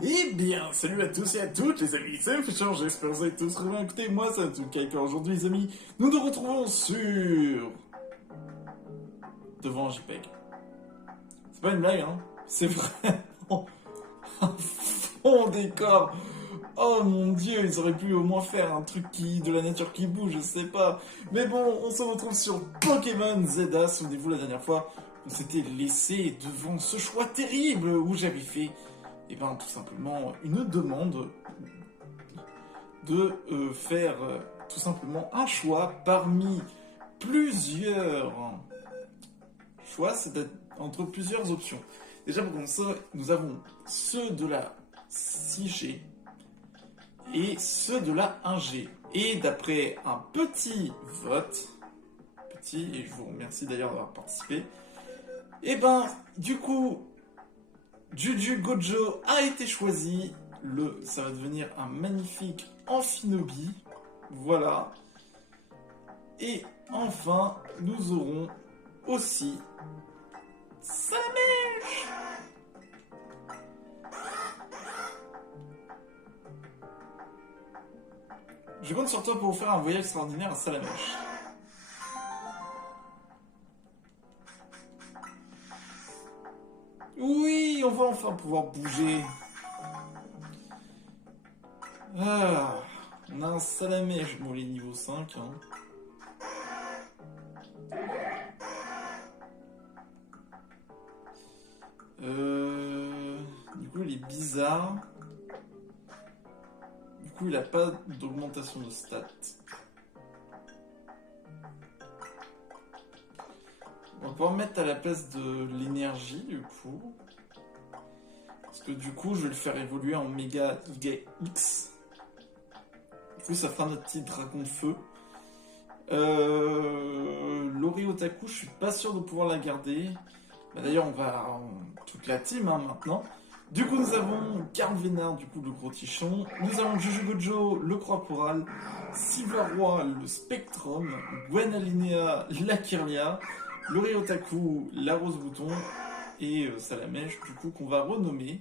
Eh bien, salut à tous et à toutes les amis, c'est le Fischer, j'espère que vous allez tous bien. Écoutez, moi c'est Tukaker. Aujourd'hui les amis, nous nous retrouvons sur... devant un JPEG. C'est pas une blague, hein, c'est vraiment un fond décor. Oh mon dieu, ils auraient pu au moins faire un truc de la nature qui bouge, je sais pas. Mais bon, on se retrouve sur Pokémon Zelda. Souvenez-vous la dernière fois, on s'était laissé devant ce choix terrible où j'avais fait, eh ben, tout simplement une demande de faire tout simplement un choix parmi plusieurs choix, c'est entre plusieurs options. Déjà pour commencer, nous avons ceux de la 6G et ceux de la 1G. Et d'après un petit vote, petit, et je vous remercie d'ailleurs d'avoir participé, et ben du coup, Juju Gojo a été choisi. Ça va devenir un magnifique Amphinobi. Voilà. Et enfin, nous aurons aussi Salamèche. Je compte sur toi pour vous faire un voyage extraordinaire à Salamèche. Oui, on va enfin pouvoir bouger. Ah, on a un Salamèche. Bon, il est niveau 5. Hein. Du coup, il est bizarre. Du coup, il n'a pas d'augmentation de stats. On va pouvoir mettre à la place de l'énergie, du coup. Parce que du coup, je vais le faire évoluer en Méga YX. Du coup, ça fera notre petit dragon de feu. Lori Otaku, je suis pas sûr de pouvoir la garder. Bah, d'ailleurs, on va toute la team hein, maintenant. Du coup, nous avons Karl Vénard, du coup, le gros tichon. Nous avons Juju Gojo, le Croix-Poral. Silvaroy, le Spectrum. Gwen Alinea, la Kirlia. Lori Otaku, la Rose Bouton. Et Salamèche, du coup, qu'on va renommer.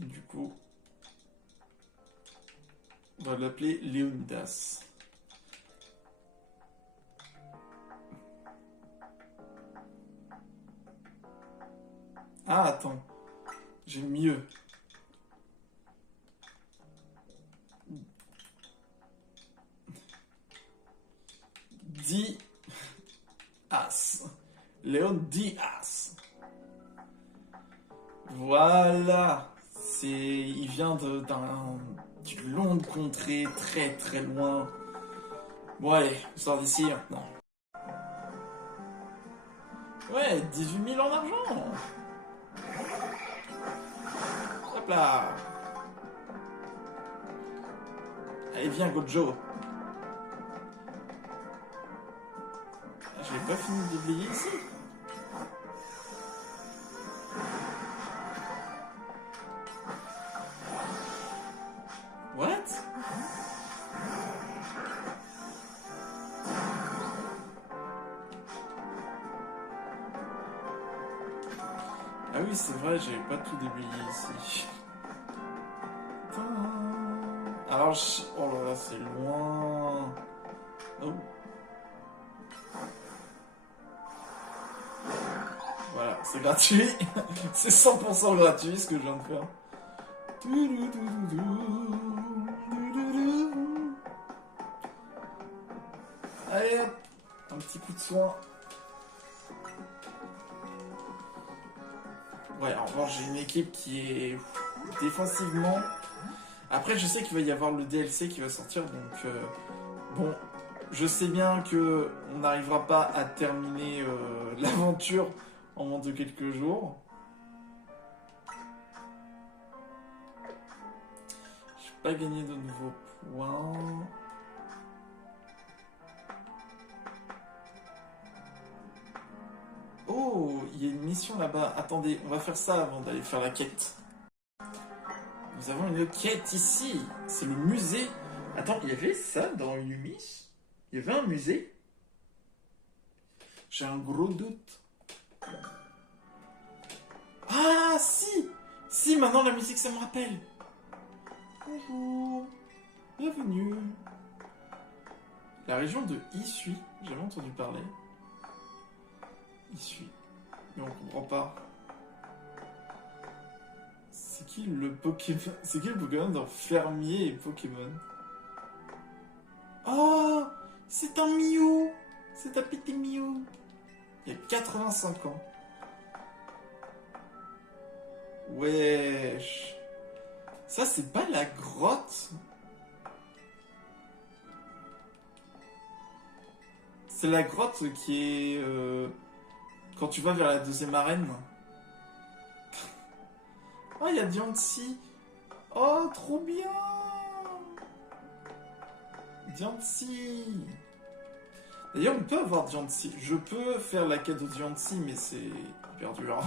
Et du coup, on va l'appeler Léonidas. Ah, attends. J'ai mieux. Dias. Léon Dias. Voilà. Il vient d'une longue contrée très très loin. Bon allez, on sort d'ici maintenant. Ouais, 18 000 en argent. Hop là. Allez, viens Gojo. J'ai pas fini de déblayer ici. What? Ah oui, c'est vrai, j'avais pas tout déblayé ici. Alors, oh là là, c'est loin. Oh. Voilà, c'est gratuit. C'est 100% gratuit ce que je viens de faire. Allez hop, un petit coup de soin. Ouais, en revanche, j'ai une équipe qui est défensivement. Après, je sais qu'il va y avoir le DLC qui va sortir, donc bon, je sais bien que on n'arrivera pas à terminer l'aventure en moins de quelques jours. Je n'ai pas gagné de nouveaux points. Oh, il y a une mission là-bas. Attendez, on va faire ça avant d'aller faire la quête. Nous avons une quête ici. C'est le musée. Attends, il y avait ça dans Yumi? Il y avait un musée? J'ai un gros doute. Ah, si! Si, maintenant la musique, ça me rappelle. Bonjour. Bienvenue. La région de Isui. J'ai jamais entendu parler. Isui. Mais on comprend pas. C'est qui le Pokémon? C'est qui le Pokémon dans Fermier et Pokémon? Oh! C'est un Mew! C'est un petit Mew! Il y a 85 ans. Wesh! Ça, c'est pas la grotte? C'est la grotte qui est... quand tu vas vers la deuxième arène. Oh, il y a Diancie. Oh, trop bien. Diancie. D'ailleurs, on peut avoir Diancie. Je peux faire la quête de Diancie, mais c'est hyper dur.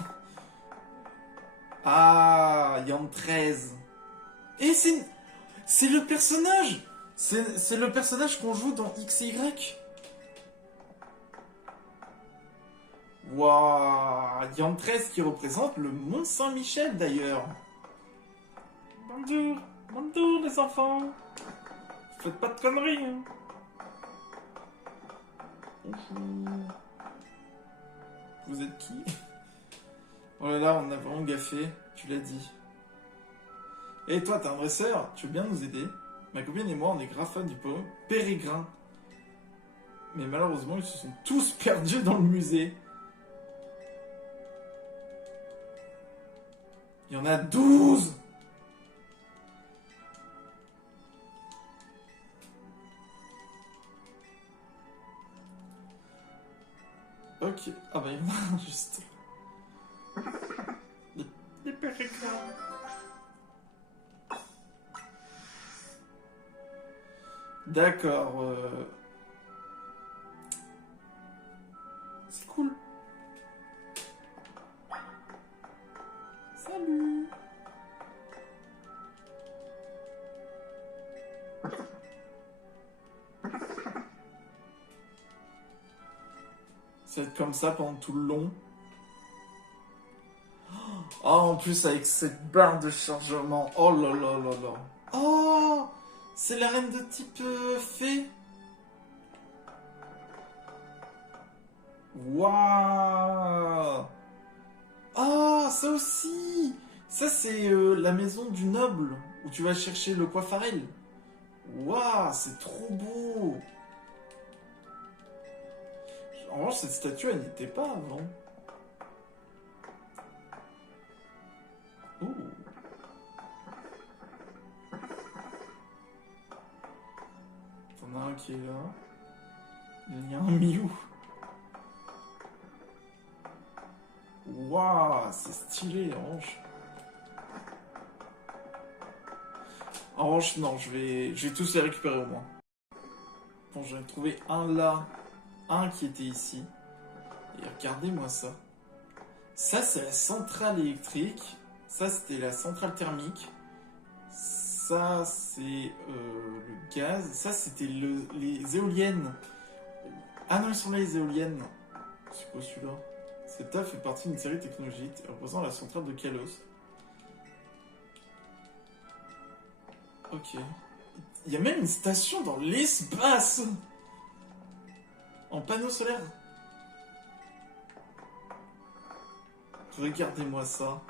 Ah, Yan 13. Et c'est le personnage. C'est le personnage qu'on joue dans XY. Waouh, Yan 13 qui représente le Mont Saint-Michel d'ailleurs. Bonjour, bonjour les enfants. Faites pas de conneries. Hein. Bonjour. Vous êtes qui? Oh là là, on a vraiment gaffé, tu l'as dit. Et toi, t'es un dresseur, tu veux bien nous aider? Ma copine et moi, on est grave fans du poème Pérégrin. Mais malheureusement, ils se sont tous perdus dans le musée. Il y en a 12! Ok. Ah bah il y en a un juste. Les pérégrins. D'accord. C'est cool. Salut. Ça va être comme ça pendant tout le long. Oh, en plus avec cette barre de chargement. Oh là là là là. Oh, c'est la reine de type fée. Waouh. Ah, ça aussi. Ça c'est la maison du noble où tu vas chercher le coiffarel. Waouh, c'est trop beau. En revanche, cette statue, elle n'était pas avant. Oh. T'en as un qui est là. Il y a un Mew. Waouh, c'est stylé, en revanche. En revanche, non, je vais tous les récupérer au moins. Bon, j'en ai trouvé un là, un qui était ici. Et regardez-moi ça. Ça, c'est la centrale électrique. Ça, c'était la centrale thermique. Ça, c'est le gaz. Ça, c'était les éoliennes. Ah non, ils sont là, les éoliennes. C'est quoi celui-là? Cet œuf fait partie d'une série technologique représentant la centrale de Kalos. Ok. Il y a même une station dans l'espace! En panneau solaire. Regardez-moi ça.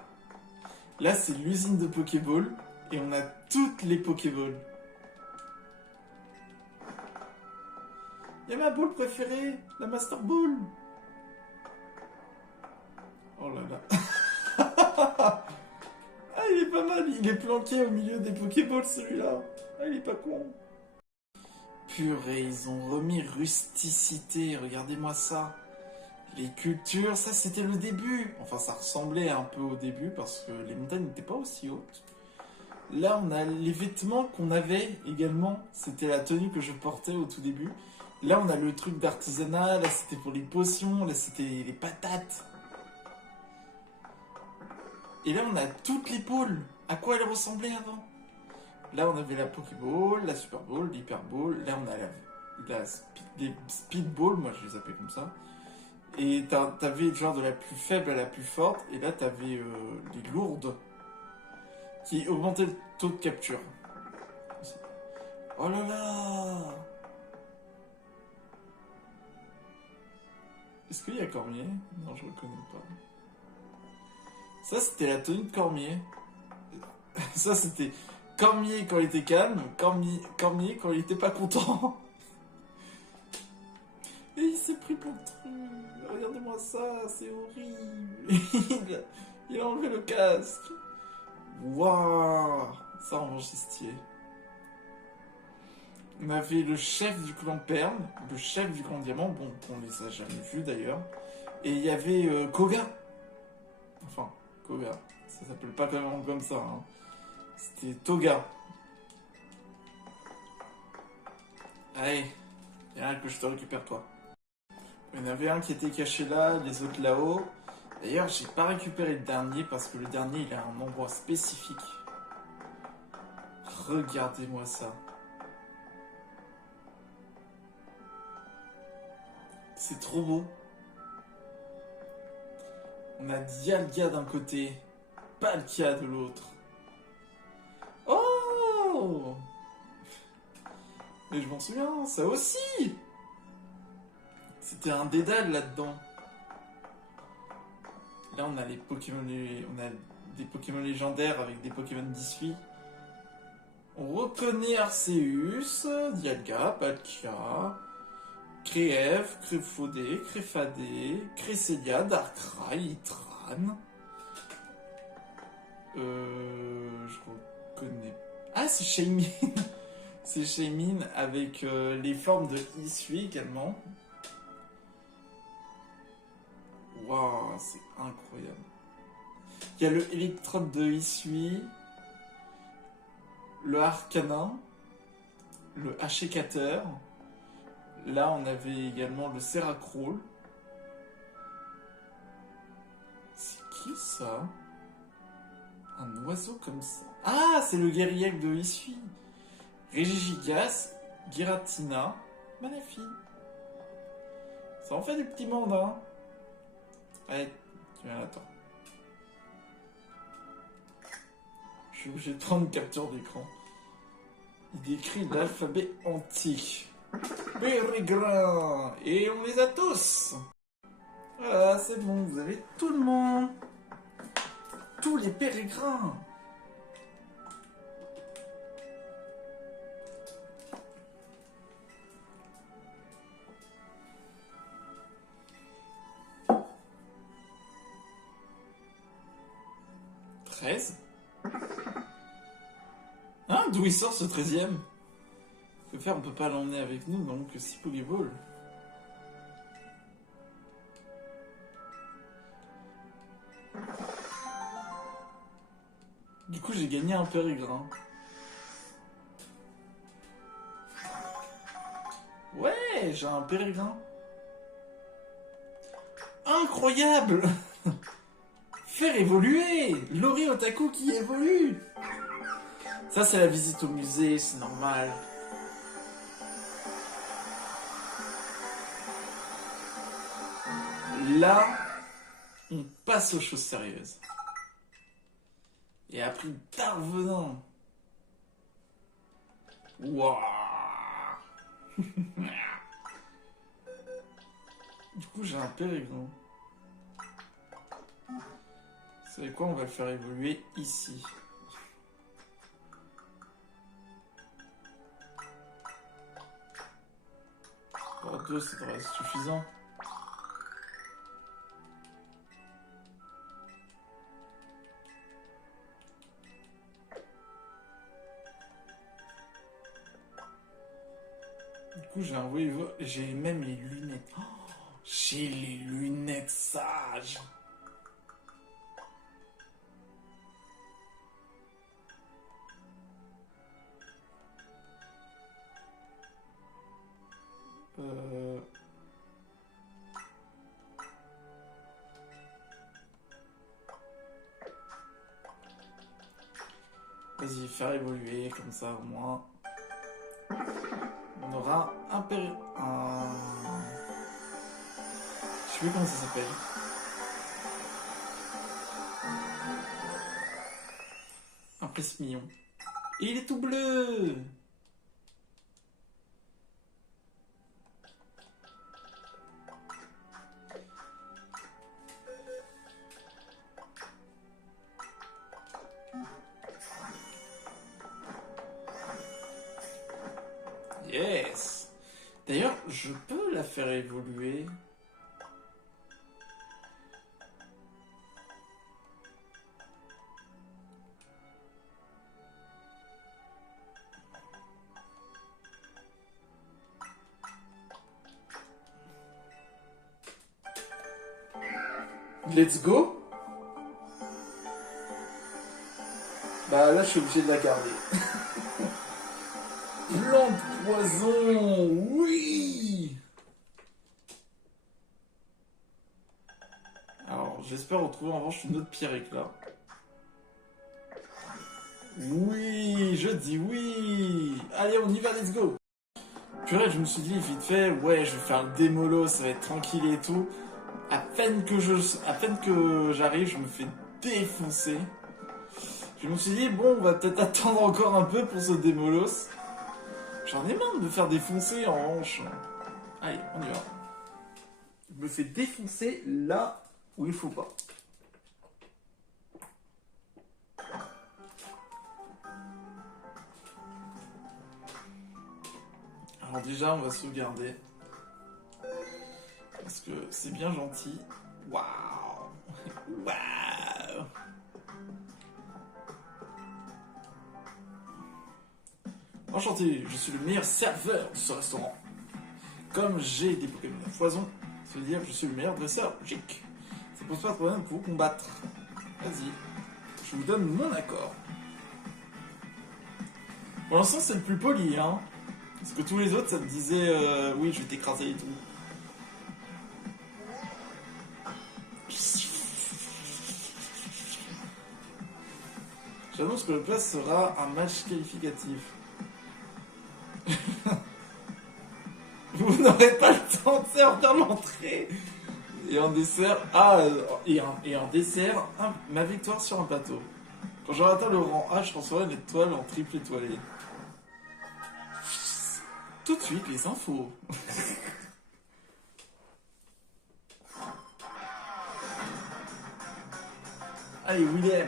Là, c'est l'usine de Pokéball. Et on a toutes les Pokéballs. Il y a ma boule préférée, la Master Ball. Oh là là. Ah, il est pas mal. Il est planqué au milieu des Pokéballs, celui-là. Ah, il est pas con. Purée, ils ont remis rusticité. Regardez-moi ça. Les cultures, ça c'était le début. Enfin, ça ressemblait un peu au début parce que les montagnes n'étaient pas aussi hautes. Là, on a les vêtements qu'on avait également. C'était la tenue que je portais au tout début. Là, on a le truc d'artisanat. Là, c'était pour les potions. Là, c'était les patates. Et là, on a toutes les pôles. À quoi elle ressemblait avant? Là, on avait la Pokéball, la Super Ball, l'Hyper Ball. Là, on a les Speedball, moi je les appelais comme ça. Et t'avais genre de la plus faible à la plus forte. Et là, t'avais les lourdes qui augmentaient le taux de capture. Oh là là! Est-ce qu'il y a Cormier? Non, je reconnais pas. Ça, c'était la tenue de Cormier. Ça, c'était Cormier quand il était calme, Cormier quand il était pas content. Et il s'est pris plein de trucs. Regardez-moi ça, c'est horrible. Il a enlevé le casque. Waouh! Ça, en revanche, c'est stylé. On avait le chef du clan Perle, le chef du clan Diamant, bon, on les a jamais vus d'ailleurs. Et il y avait Koga. Enfin, Koga. Ça s'appelle pas vraiment comme ça. Hein. C'était Toga. Allez, il y en a que je te récupère toi. Il y en avait un qui était caché là, les autres là-haut. D'ailleurs, j'ai pas récupéré le dernier parce que le dernier il a un endroit spécifique. Regardez-moi ça. C'est trop beau. On a Dialga d'un côté, Palkia de l'autre. Oh! Mais je m'en souviens, ça aussi! C'était un dédale là-dedans. Là, on a les Pokémon, on a des Pokémon légendaires avec des Pokémon d'issue. On reconnaît Arceus, Dialga, Palkia, Crève, Créphodé, Créfadé, Cresselia, Darkrai, Itran. Je reconnais. Ah, c'est Shaymin! C'est Shaymin avec les formes de Hisui également. Waouh, c'est incroyable. Il y a le Electrode de Hisui, le Arcanin, le Hachécateur. Là, on avait également le Seracrool. C'est qui ça? Un oiseau comme ça. Ah, c'est le Guerriel de Hisui. Régigigas, Giratina, Manafi. Ça en fait des petits mondes, hein. Allez, tu viens là-dedans. Je suis obligé de prendre une capture d'écran. Il décrit l'alphabet antique. Pérégrin. Et on les a tous. Voilà, c'est bon, vous avez tout le monde. Tous les pérégrins. Hein, d'où il sort ce 13e? Que faire, on peut pas l'emmener avec nous, donc 6 Pokéballs. Du coup, j'ai gagné un pérégrin. Ouais, j'ai un pérégrin. Incroyable! Faire évoluer! Lori Otaku qui évolue! Ça, c'est la visite au musée, c'est normal. Là, on passe aux choses sérieuses. Et après Darvenin. Waouh. Du coup, j'ai un pérégrin. Vous savez quoi, on va le faire évoluer ici. Pour 2, ça devrait être suffisant. Du coup, j'ai un Weavile et j'ai même les lunettes. Oh, j'ai les lunettes sages. Vas-y, faire évoluer, comme ça au moins. On aura un Je sais plus comment ça s'appelle. Un presse-million. Et il est tout bleu! Yes! D'ailleurs, je peux la faire évoluer. Let's go! Bah là, je suis obligé de la garder. Plante poison! Oui! Alors, j'espère retrouver en revanche une autre Pierrick là. Oui, je dis oui. Allez, on y va, let's go. Purée, je me suis dit vite fait, ouais, je vais faire le démolo, ça va être tranquille et tout. À peine que j'arrive, je me fais défoncer. Je me suis dit, bon, on va peut-être attendre encore un peu pour ce démolos. J'en ai marre de me faire défoncer en hanche. Allez, on y va. Je me fais défoncer là où il faut pas. Alors déjà, on va sauvegarder. Parce que c'est bien gentil. Waouh! Waouh! Enchanté, je suis le meilleur serveur de ce restaurant. Comme j'ai des Pokémon à foison, ça veut dire que je suis le meilleur dresseur. Logique. Ça pose pas de problème pour vous combattre. Vas-y. Je vous donne mon accord. Pour l'instant, c'est le plus poli, hein. Parce que tous les autres, ça me disait oui, je vais t'écraser et tout. J'annonce que le place sera un match qualificatif. Vous n'aurez pas le temps de servir l'entrée. Et en dessert, et en dessert, ma victoire sur un plateau. Quand j'aurai atteint le rang A, je transformerai une étoile en triple étoilée. Tout de suite, les infos. Allez, Willem.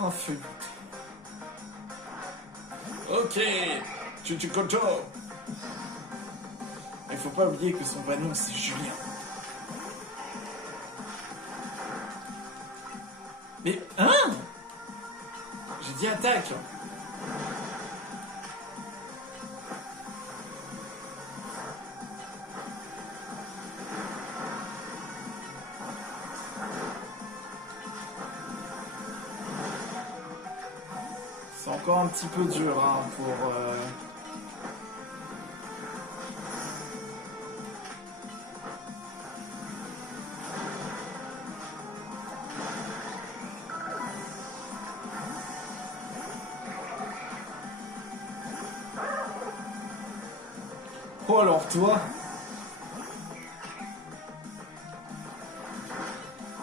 Un feu. Ok. Chuchukocho. Il faut pas oublier que son vrai nom, c'est Julien. Mais, hein? J'ai dit attaque. C'est encore un petit peu dur hein, pour... Oh alors toi.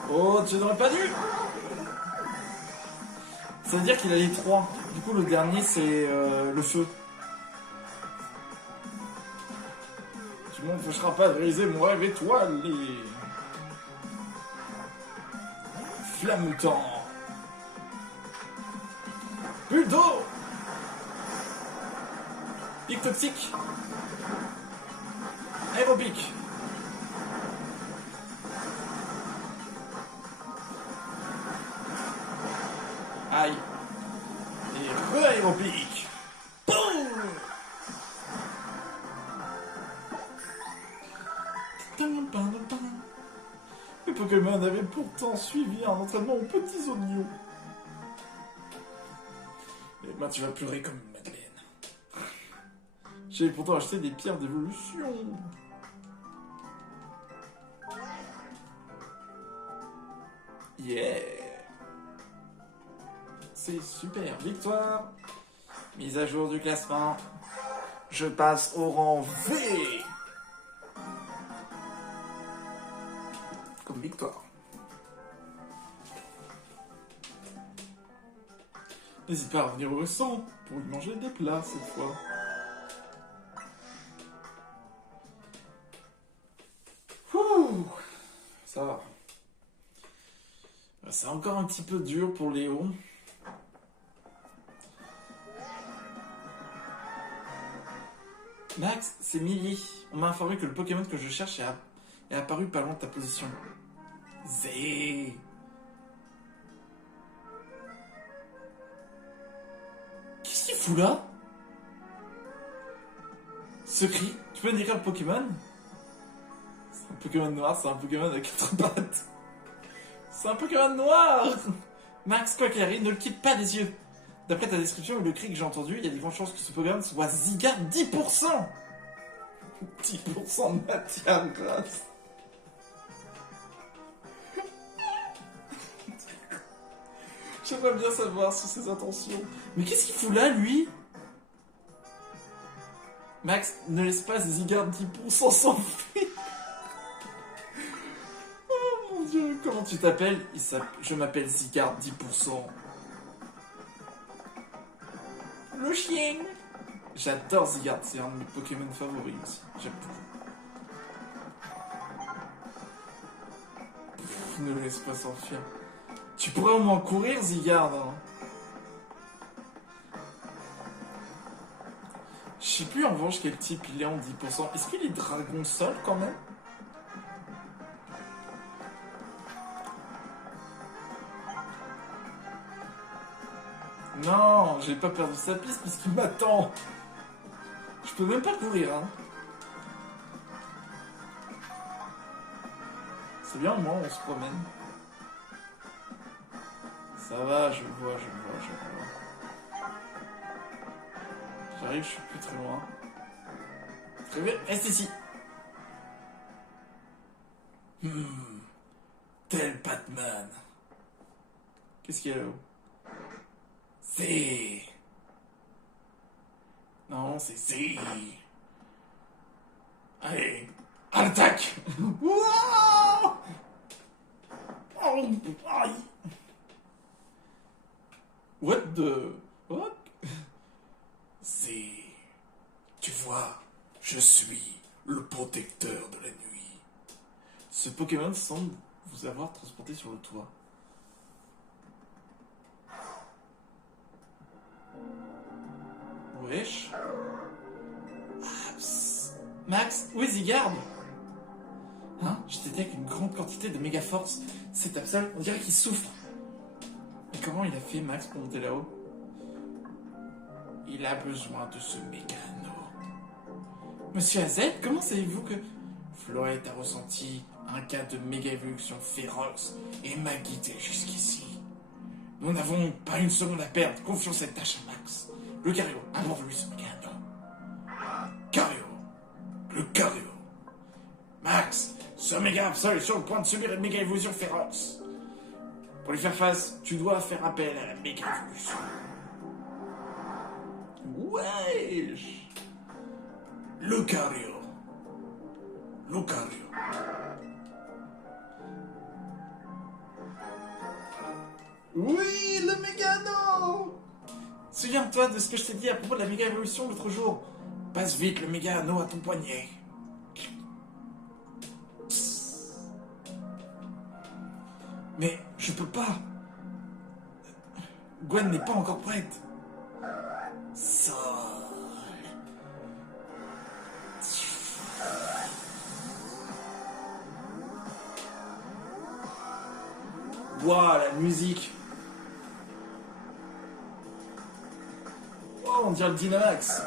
Oh, tu n'aurais pas dû. Ça veut dire qu'il a les 3. Du coup, le dernier, c'est le feu. Tu m'empêcheras pas de réaliser mon rêve étoilé. Flamoutant. Bulle d'eau. Pic toxique. Aéropique. Aïe. Et re-aéropique. Boum. Les Pokémon avaient pourtant suivi un entraînement aux petits oignons. Et ben tu vas pleurer comme une madeleine. J'ai pourtant acheté des pierres d'évolution. Yeah. C'est super. Victoire. Mise à jour du classement. Je passe au rang V. Comme victoire. N'hésite pas à revenir au restaurant pour lui manger des plats cette fois. Ouh, ça va. C'est encore un petit peu dur pour Léo. Max, c'est Millie. On m'a informé que le Pokémon que je cherche est apparu pas loin de ta position. Zé. Qu'est-ce qu'il fout là? Ce cri, tu peux me décrire le Pokémon? C'est un Pokémon noir, c'est un Pokémon avec 4 pattes. C'est un Pokémon noir! Max, quoi qu'il arrive, ne le quitte pas des yeux. D'après ta description et le cri que j'ai entendu, il y a des grandes chances que ce Pokémon soit Zygarde 10%! 10% de matière grasse. J'aimerais bien savoir sur ses intentions. Mais qu'est-ce qu'il fout là, lui? Max, ne laisse pas Zygarde 10% s'enfuir. Oh mon dieu, comment tu t'appelles? Je m'appelle Zygarde 10%. Le chien. J'adore Zygarde, c'est un de mes Pokémon favoris aussi. J'aime beaucoup. Ne le laisse pas s'enfuir. Tu pourrais au moins courir, Zygarde. Hein. Je sais plus en revanche quel type il est en 10%. Est-ce qu'il est dragon sol quand même? Non, j'ai pas perdu sa piste puisqu'il m'attend. Je peux même pas courir, hein. C'est bien, au moins on se promène. Ça va, je vois. J'arrive, je suis plus très loin. Très bien, reste ici. Tel Batman. Qu'est-ce qu'il y a là-haut? C'est... Non, c'est C. Allez, à l'attaque. Wow. Oh, aïe. What the... What? C'est... Tu vois, je suis le protecteur de la nuit. Ce Pokémon semble vous avoir transporté sur le toit. Wesh. Max, où est Zygarde? Hein? Je détecte une grande quantité de méga force. Cet Absol, on dirait qu'il souffre. Mais comment il a fait, Max, pour monter là-haut? Il a besoin de ce méga anneau. Monsieur AZ, comment savez-vous que Floette a ressenti un cas de méga évolution féroce et m'a guidé jusqu'ici? Nous n'avons pas une seconde à perdre. Confions cette tâche à Max. Le Cario, apporte-lui ce méga anneau. Cario. Le Cario. Max, ce méga Absol est sur le point de subir une méga évolution féroce. Pour lui faire face, tu dois faire appel à la méga évolution. Wesh. Lucario. Oui, le Mégano. Souviens-toi de ce que je t'ai dit à propos de la méga évolution l'autre jour. Passe vite le méga anneau à ton poignet. Mais je peux pas. Gwen n'est pas encore prête. Sol. Waouh, la musique. Oh, on dirait le Dynamax.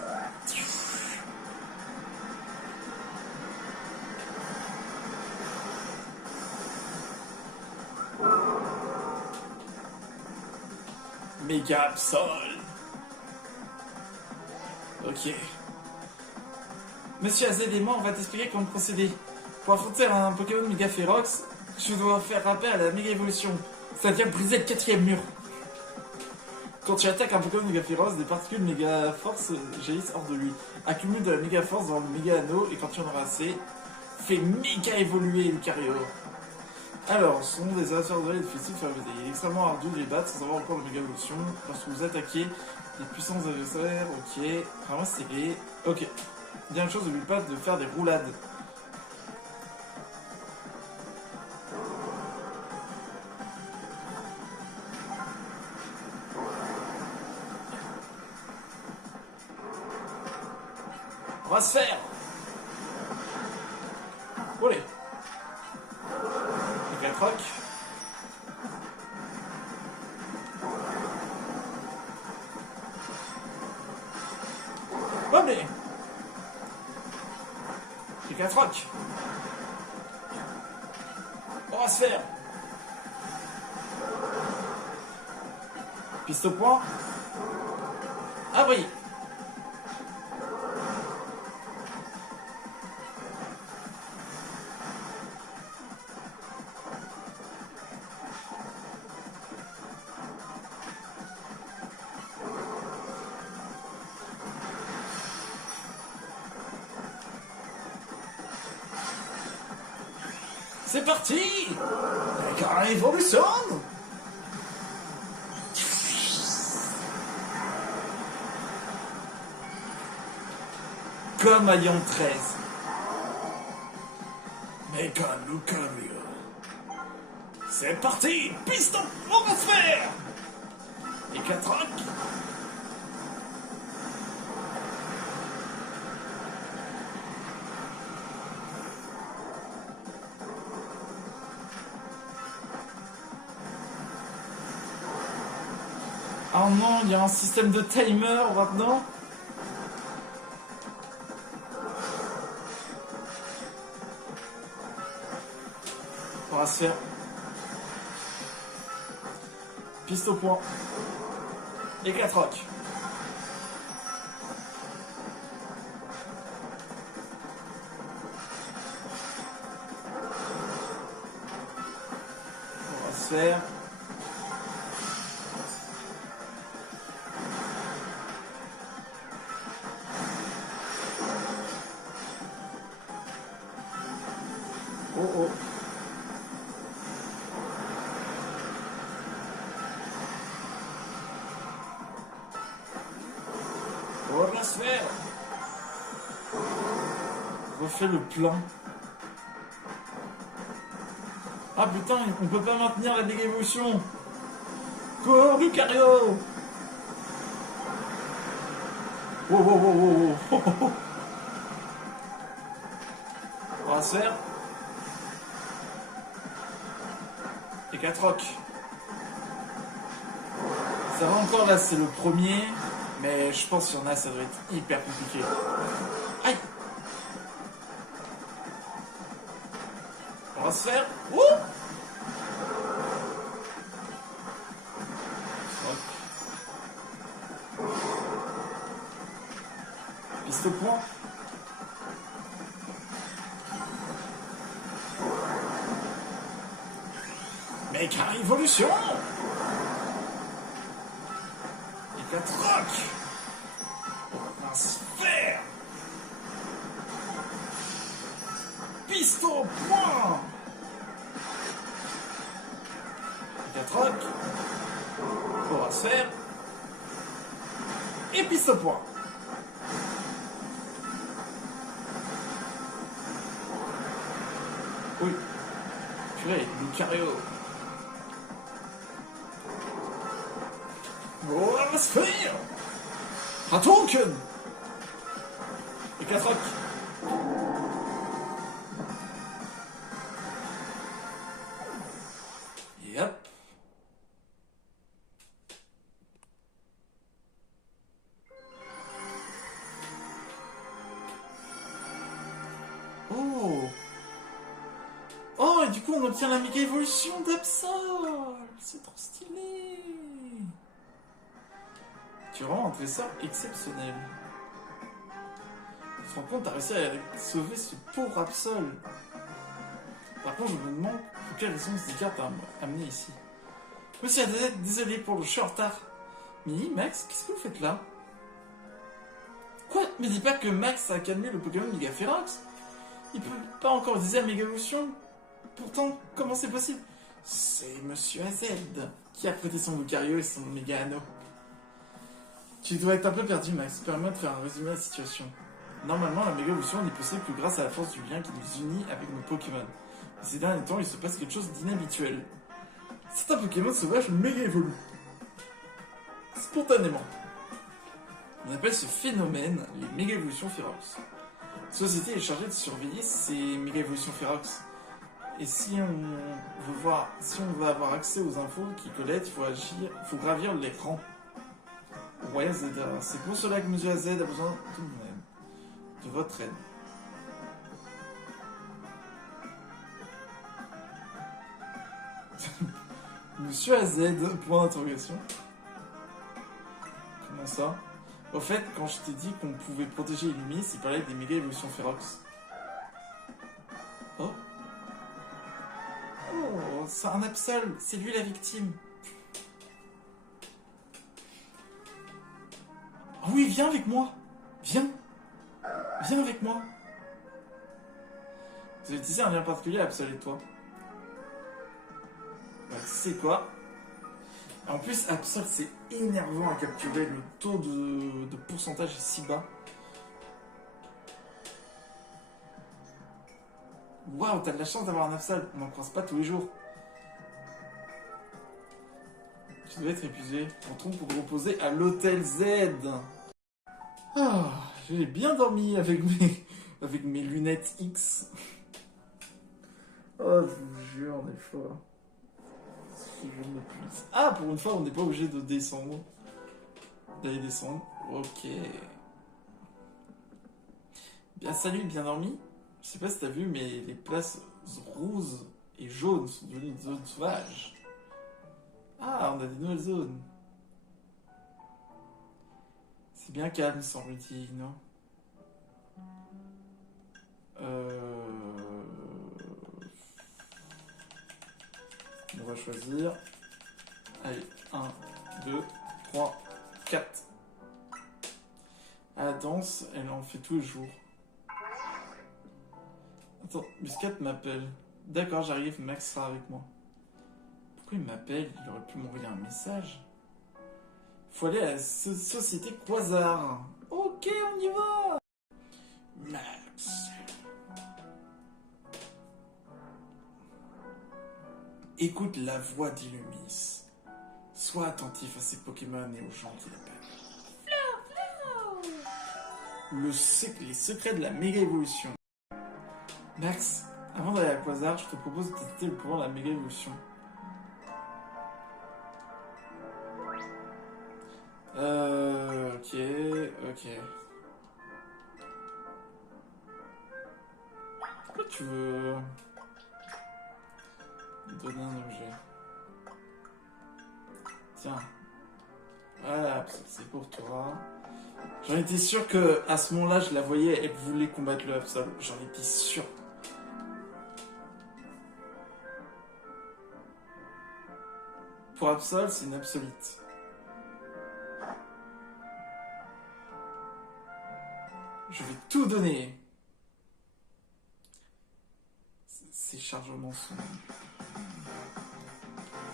Méga Absol. Ok. Monsieur AZ et moi, on va t'expliquer comment procéder. Pour affronter un Pokémon méga féroce, tu dois faire appel à la méga évolution, c'est-à-dire briser le 4e mur. Quand tu attaques un Pokémon méga féroce, des particules méga force jaillissent hors de lui. Accumule de la méga force dans le méga anneau et quand tu en auras assez, fais méga évoluer Lucario. Alors, ce sont des adversaires de difficiles à faire éviter. Il est extrêmement ardu de les battre sans avoir encore de méga évolution. Lorsque vous attaquez les puissants adversaires, ok. Vraiment stylé. Ok. Dernière chose, n'oublie pas de faire des roulades. On va se faire. Allez. Méga troc. Allez. Méga troc. On va se faire. Piste au point. Abri. C'est parti! Méga évolution! Comme Aion 13. Méga Lucario. C'est parti! Piston! On va se faire! Et 4 rocs. Oh non, il y a un système de timer maintenant. On va se faire. Piste au point. Et 4 rocs. On va se faire. Oh oh. On va se faire. Refais le plan. Ah putain, on peut pas maintenir la méga évolution. Cours Lucario. Oh oh oh oh oh oh oh. On va se faire. Et 4 rocs. Ça va encore là, c'est le premier. Mais je pense qu'il y en a, ça doit être hyper compliqué. Aïe! On va se faire. Ouh! Piste au point. Méga évolution! Et 4 rocs! On va se faire! Piste au point! Et 4 rocs! On va se faire! Et piste au point! Oui. Purée, Lucario. Oh, on va se faire! Un token! Et 4 rocs. Et hop. Oh! Oh, et du coup, on obtient la méga évolution d'Absol! C'est trop stylé! Tu es vraiment un dresseur exceptionnel. Tu te rends compte, t'as réussi à sauver ce pauvre Absol. Par contre, je me demande pour quelle raison ces cartes t'a amené ici. Monsieur Adèle, désolé pour le short retard, Mini, Max, qu'est-ce que vous faites là? Quoi? Mais dis pas que Max a calmé le Pokémon Giga Ferox. Il peut pas encore utiliser la Méga Évolution. Pourtant, comment c'est possible? C'est Monsieur AZ qui a prêté son Lucario et son Méga Anneau. Tu dois être un peu perdu, Max. Permets-moi de faire un résumé de la situation. Normalement, la Méga Évolution n'est possible que grâce à la force du lien qui nous unit avec nos Pokémon. Mais ces derniers temps, il se passe quelque chose d'inhabituel. Certains Pokémon sauvages méga évoluent. Spontanément. On appelle ce phénomène les méga évolutions Ferox. La société est chargée de surveiller ces méga évolutions Ferox. Et si on veut avoir accès aux infos qu'ils collectent, il faut gravir les rangs. Ouais, Zeda, c'est pour cela que Monsieur AZ a besoin de vous-même, de votre aide. Monsieur AZ, point d'interrogation. Comment ça? Au fait, quand je t'ai dit qu'on pouvait protéger Illumi, c'est parlait des méga évolutions Ferox. Oh? Oh, c'est un Absol, c'est lui la victime. Oh oui, viens avec moi. Viens. Viens avec moi. Vous avez tissé un lien particulier à Absol et toi. Bah, tu sais quoi? En plus, Absol, c'est énervant à capturer. Le taux de pourcentage est si bas. Waouh, t'as de la chance d'avoir un Absol. On n'en croise pas tous les jours. Tu dois être épuisé. Rentrons pour reposer à l'hôtel Z. Ah, j'ai bien dormi avec mes lunettes X. Oh, je vous jure, des fois. Ah, pour une fois, on n'est pas obligé de descendre. D'aller descendre. Ok. Bien, salut, bien dormi. Je sais pas si t'as vu, mais les places roses et jaunes sont devenues une zone sauvage. Ah, on a des nouvelles zones. C'est bien calme, semble-t-il, non? On va choisir. Allez, 1, 2, 3, 4. À la danse, elle en fait tous les jours. Attends, Muscat m'appelle. D'accord, j'arrive, Max sera avec moi. Pourquoi il m'appelle? Il aurait pu m'envoyer un message. Faut aller à la société Quasar. Ok, on y va. Max. Écoute la voix d'Illumis. Sois attentif à ses Pokémon et aux gens qui l'appellent. Les secrets de la méga évolution. Max, avant d'aller à Quasar, je te propose de tester le pouvoir de la méga évolution. Ok. Pourquoi tu veux me donner un objet? Tiens. Voilà, c'est pour toi. J'en étais sûr que à ce moment-là, je la voyais, elle voulait combattre le Absol. J'en étais sûr. Pour Absol, c'est une Absolite. Je vais tout donner. Ces chargements sont...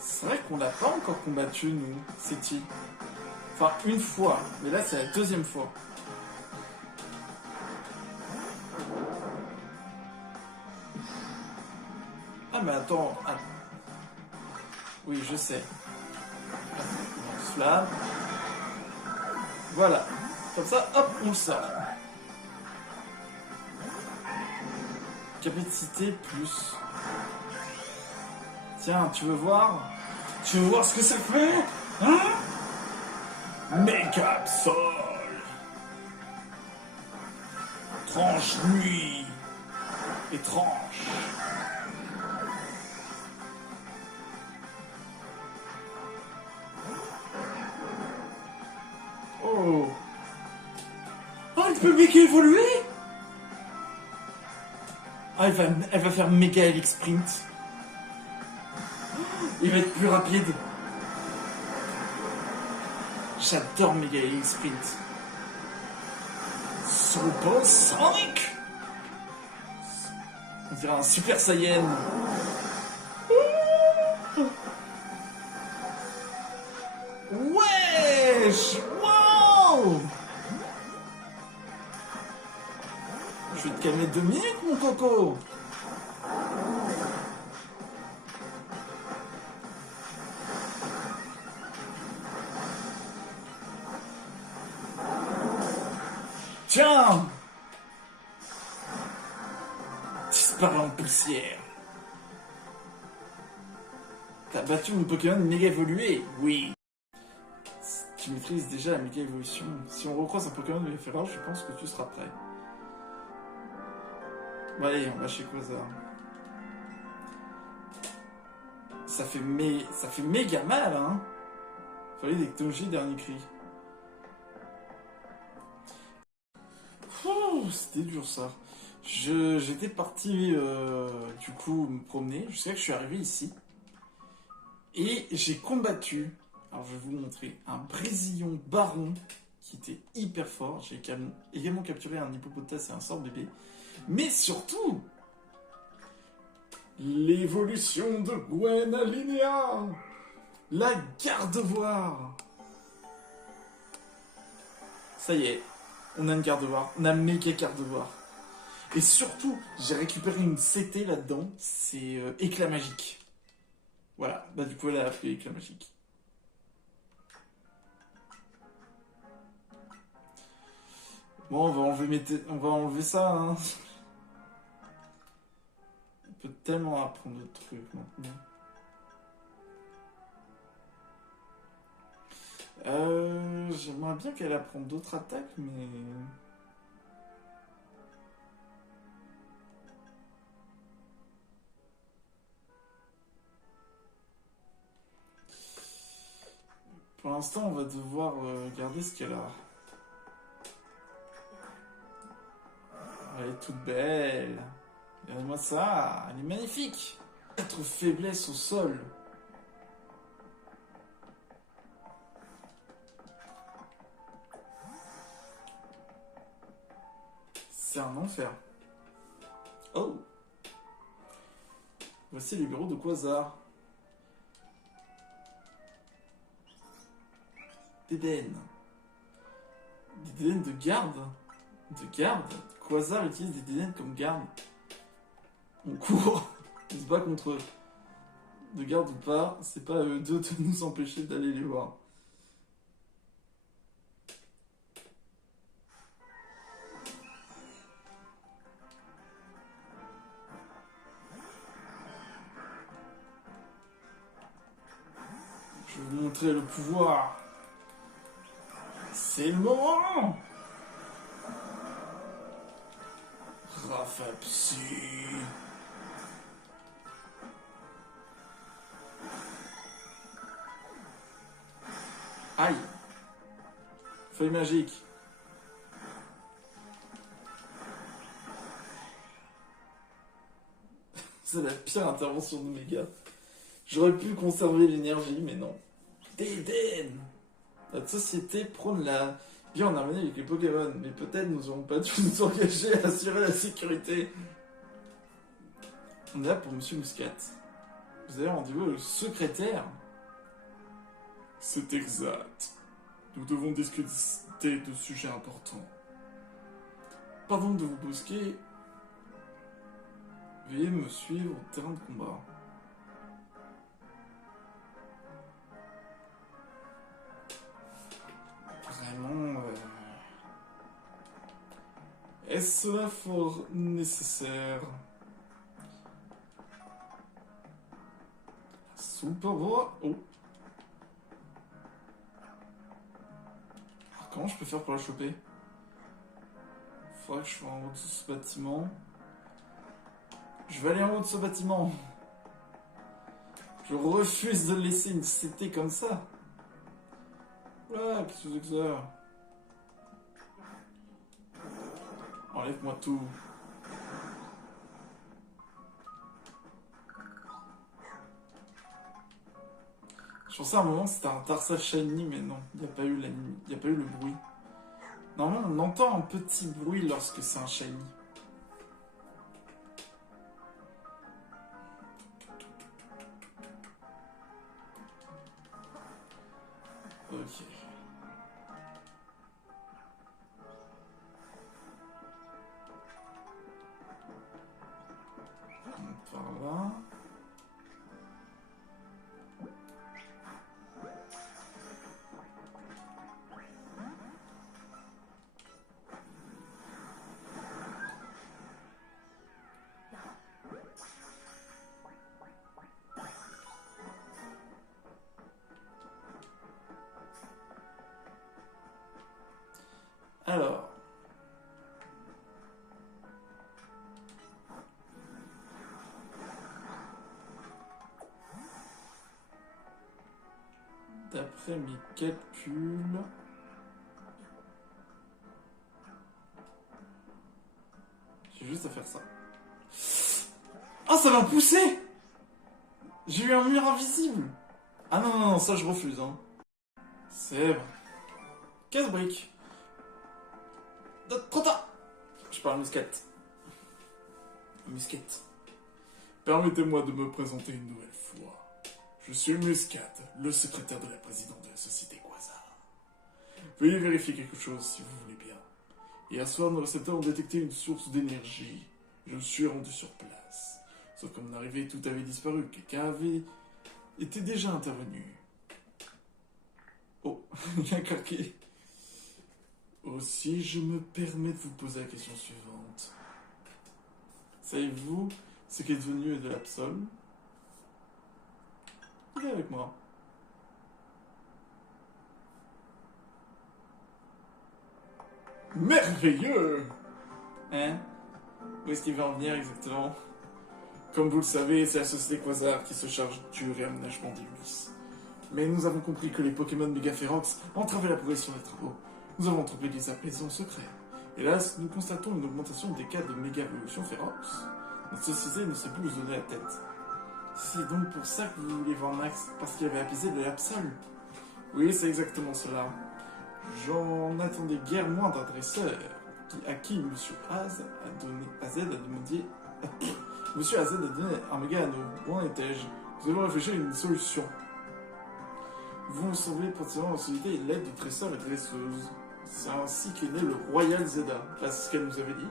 C'est vrai qu'on l'a pas encore combattu, nous, c'est-il. Enfin, une fois. Mais là, c'est la deuxième fois. Ah, mais attends. Ah. Oui, je sais. Flamme. Voilà. Comme ça, hop, on le sort. Capacité plus. Tiens, tu veux voir? Tu veux voir ce que ça fait? Hein? Méga Absol. Tranche nuit. Et tranche. Oh. Oh, elle peut méga évoluer? Ah, elle va faire méga Helix Sprint. Il va être plus rapide. J'adore Mega Sprint. Super Sonic. On dirait un Super Saiyan. Wesh! Wow! Je vais te calmer 2 minutes, mon coco! Tiens! Disparu en poussière. T'as battu mon Pokémon méga évolué? Oui. Tu maîtrises déjà la méga évolution. Si on recroise un Pokémon de référence, je pense que tu seras prêt. Bon allez, on va chez Quasar. Ça fait méga mal, hein. Fallait des technologies dernier cri. C'était dur ça. J'étais parti du coup me promener jusqu'à que je suis arrivé ici. Et j'ai combattu, alors je vais vous montrer, un Brésilien baron qui était hyper fort. J'ai également capturé un hippopotame et un sort bébé. Mais surtout, l'évolution de Gwen Alinea, la Gardevoir. Ça y est, on a une Gardevoir, on a un méga Gardevoir. Et surtout, j'ai récupéré une CT là-dedans, c'est éclat magique. Voilà, bah du coup elle a appelé éclat magique. Bon, on va enlever ça, hein. On peut tellement apprendre de trucs maintenant. J'aimerais bien qu'elle apprenne d'autres attaques, mais... Pour l'instant, on va devoir garder ce qu'elle a. Elle est toute belle. Regardez-moi ça, elle est magnifique. 4 faiblesses au sol. C'est un enfer. Oh. Voici les bureaux de Quasar. D'Eden. D'Eden de garde. De garde. Quasar utilise des D'Eden comme garde. On court. On se bat contre eux. De garde ou pas, c'est pas à eux deux de nous empêcher d'aller les voir. Je vais vous montrer le pouvoir. C'est le moment. Rafapsi. Aïe. Feuille magique. C'est la pire intervention de Méga. J'aurais pu conserver l'énergie, mais non. D'Eden. Notre société prône la vie en harmonie avec les Pokémon, mais peut-être nous n'aurons pas dû nous engager à assurer la sécurité. On est là pour Monsieur Muscat. Vous avez rendez-vous au secrétaire? C'est exact. Nous devons discuter de sujets importants. Pardon de vous brusquer. Veuillez me suivre au terrain de combat. Vraiment... Est-ce fort nécessaire? Super beau. Oh. Alors, comment je peux faire pour la choper? Faudrait que je sois en haut de ce bâtiment. Je vais aller en haut de ce bâtiment. Je refuse de laisser une CT comme ça. Ouais, qu'est-ce que c'est que ça? Enlève-moi tout. Je pensais à un moment que c'était un Tarsa Shiny, mais non, il n'y a pas eu le bruit. Normalement, on entend un petit bruit lorsque c'est un Shiny. Ok. Par là. Alors. D'après mes calculs... J'ai juste à faire ça. Ah, ça m'a poussé! J'ai eu un mur invisible! Ah non, non, non, ça je refuse, hein. C'est bon. Casse-brique. Trop tard! Je parle musquette. Musquette. Permettez-moi de me présenter une nouvelle fois. Je suis Muscat, le secrétaire de la présidente de la société Quasar. Veuillez vérifier quelque chose si vous voulez bien. Hier soir, nos récepteurs ont détecté une source d'énergie. Je me suis rendu sur place. Sauf qu'à mon arrivée, tout avait disparu. Quelqu'un avait été déjà intervenu. Oh, il a craqué. Aussi, je me permets de vous poser la question suivante. Savez-vous ce qui est devenu de l'Absol? Il est avec moi. Merveilleux! Hein? Où est-ce qu'il va en venir exactement? Comme vous le savez, c'est la société Quasar qui se charge du réaménagement des Ulysse. Mais nous avons compris que les Pokémon Mega Ferox entravaient la progression des travaux. Nous avons entrepris des apaisements secrets. Hélas, nous constatons une augmentation des cas de méga évolution Ferox. Notre société ne sait plus nous donner la tête. C'est donc pour ça que vous voulez voir Max, parce qu'il avait apaisé le Absol. Oui, c'est exactement cela. J'en attendais guère moins d'un dresseur à qui Monsieur Az a donné Monsieur Az a donné un méga anneau. Où en étais-je? Nous allons réfléchir à une solution. Vous me semblez potentiellement solliciter l'aide du dresseur et dresseuse. C'est ainsi qu'est né le Royal Zeda. C'est ce qu'elle nous avait dit.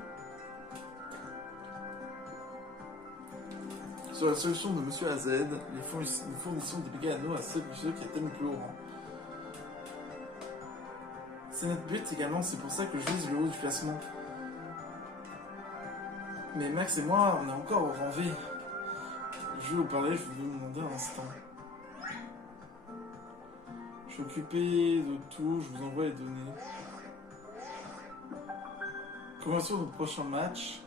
Sur la solution de Monsieur AZ, nous fournissons des méga anneaux à ceux qui atteignent le plus haut rang. C'est notre but également, c'est pour ça que je vise le haut du classement. Mais Max et moi, on est encore au rang V. Je vais vous parler, je vais vous demander un instant. Je suis occupé de tout, je vous envoie les données. Commençons notre prochain match.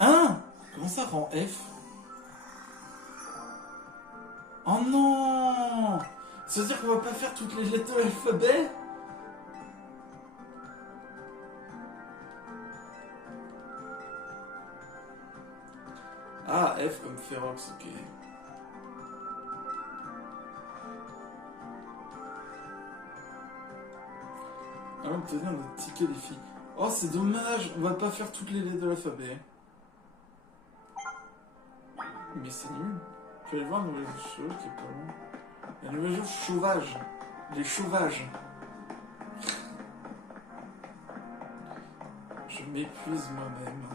Hein? Comment ça rend F? Oh non! Ça veut dire qu'on va pas faire toutes les lettres de l'alphabet? Ah, F comme Ferox, ok. Ah, obtenir notre ticket des filles. Oh, c'est dommage, on va pas faire toutes les lettres de l'alphabet. Mais c'est nul. Je vais aller voir un nouvel jeu qui est pas loin. Un nouvel jeu sauvage. Les sauvages. Je m'épuise moi-même.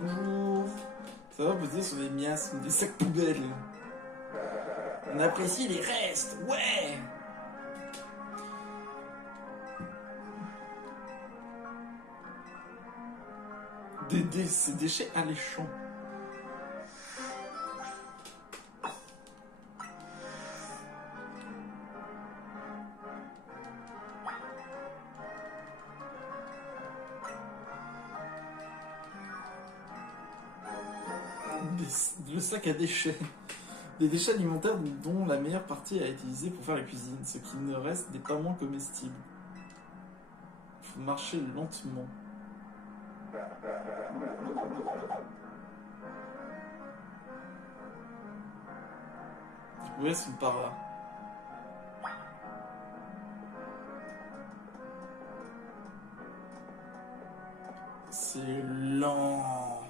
Bonjour. Ça va poser sur des miasmes, des sacs poubelles. On apprécie les restes, ouais. Ces déchets alléchants. Le sac à déchets. Des déchets alimentaires dont la meilleure partie a été utilisée pour faire la cuisine. Ce qui ne reste n'est pas moins comestible. Il faut marcher lentement. Oui, elles sont par là. C'est lent.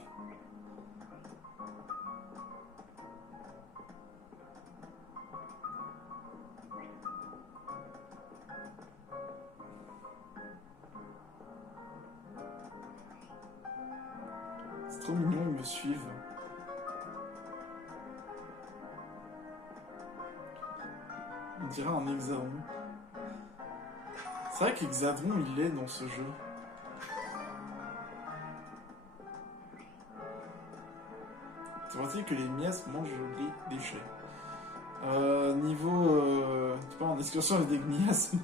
C'est trop mignon, ils me suivent. On dirait un hexadron. C'est vrai qu'hexadron, il est dans ce jeu. C'est vrai que les miasmes mangent les déchets. Niveau... tu sais pas, en excursion avec des miasmes.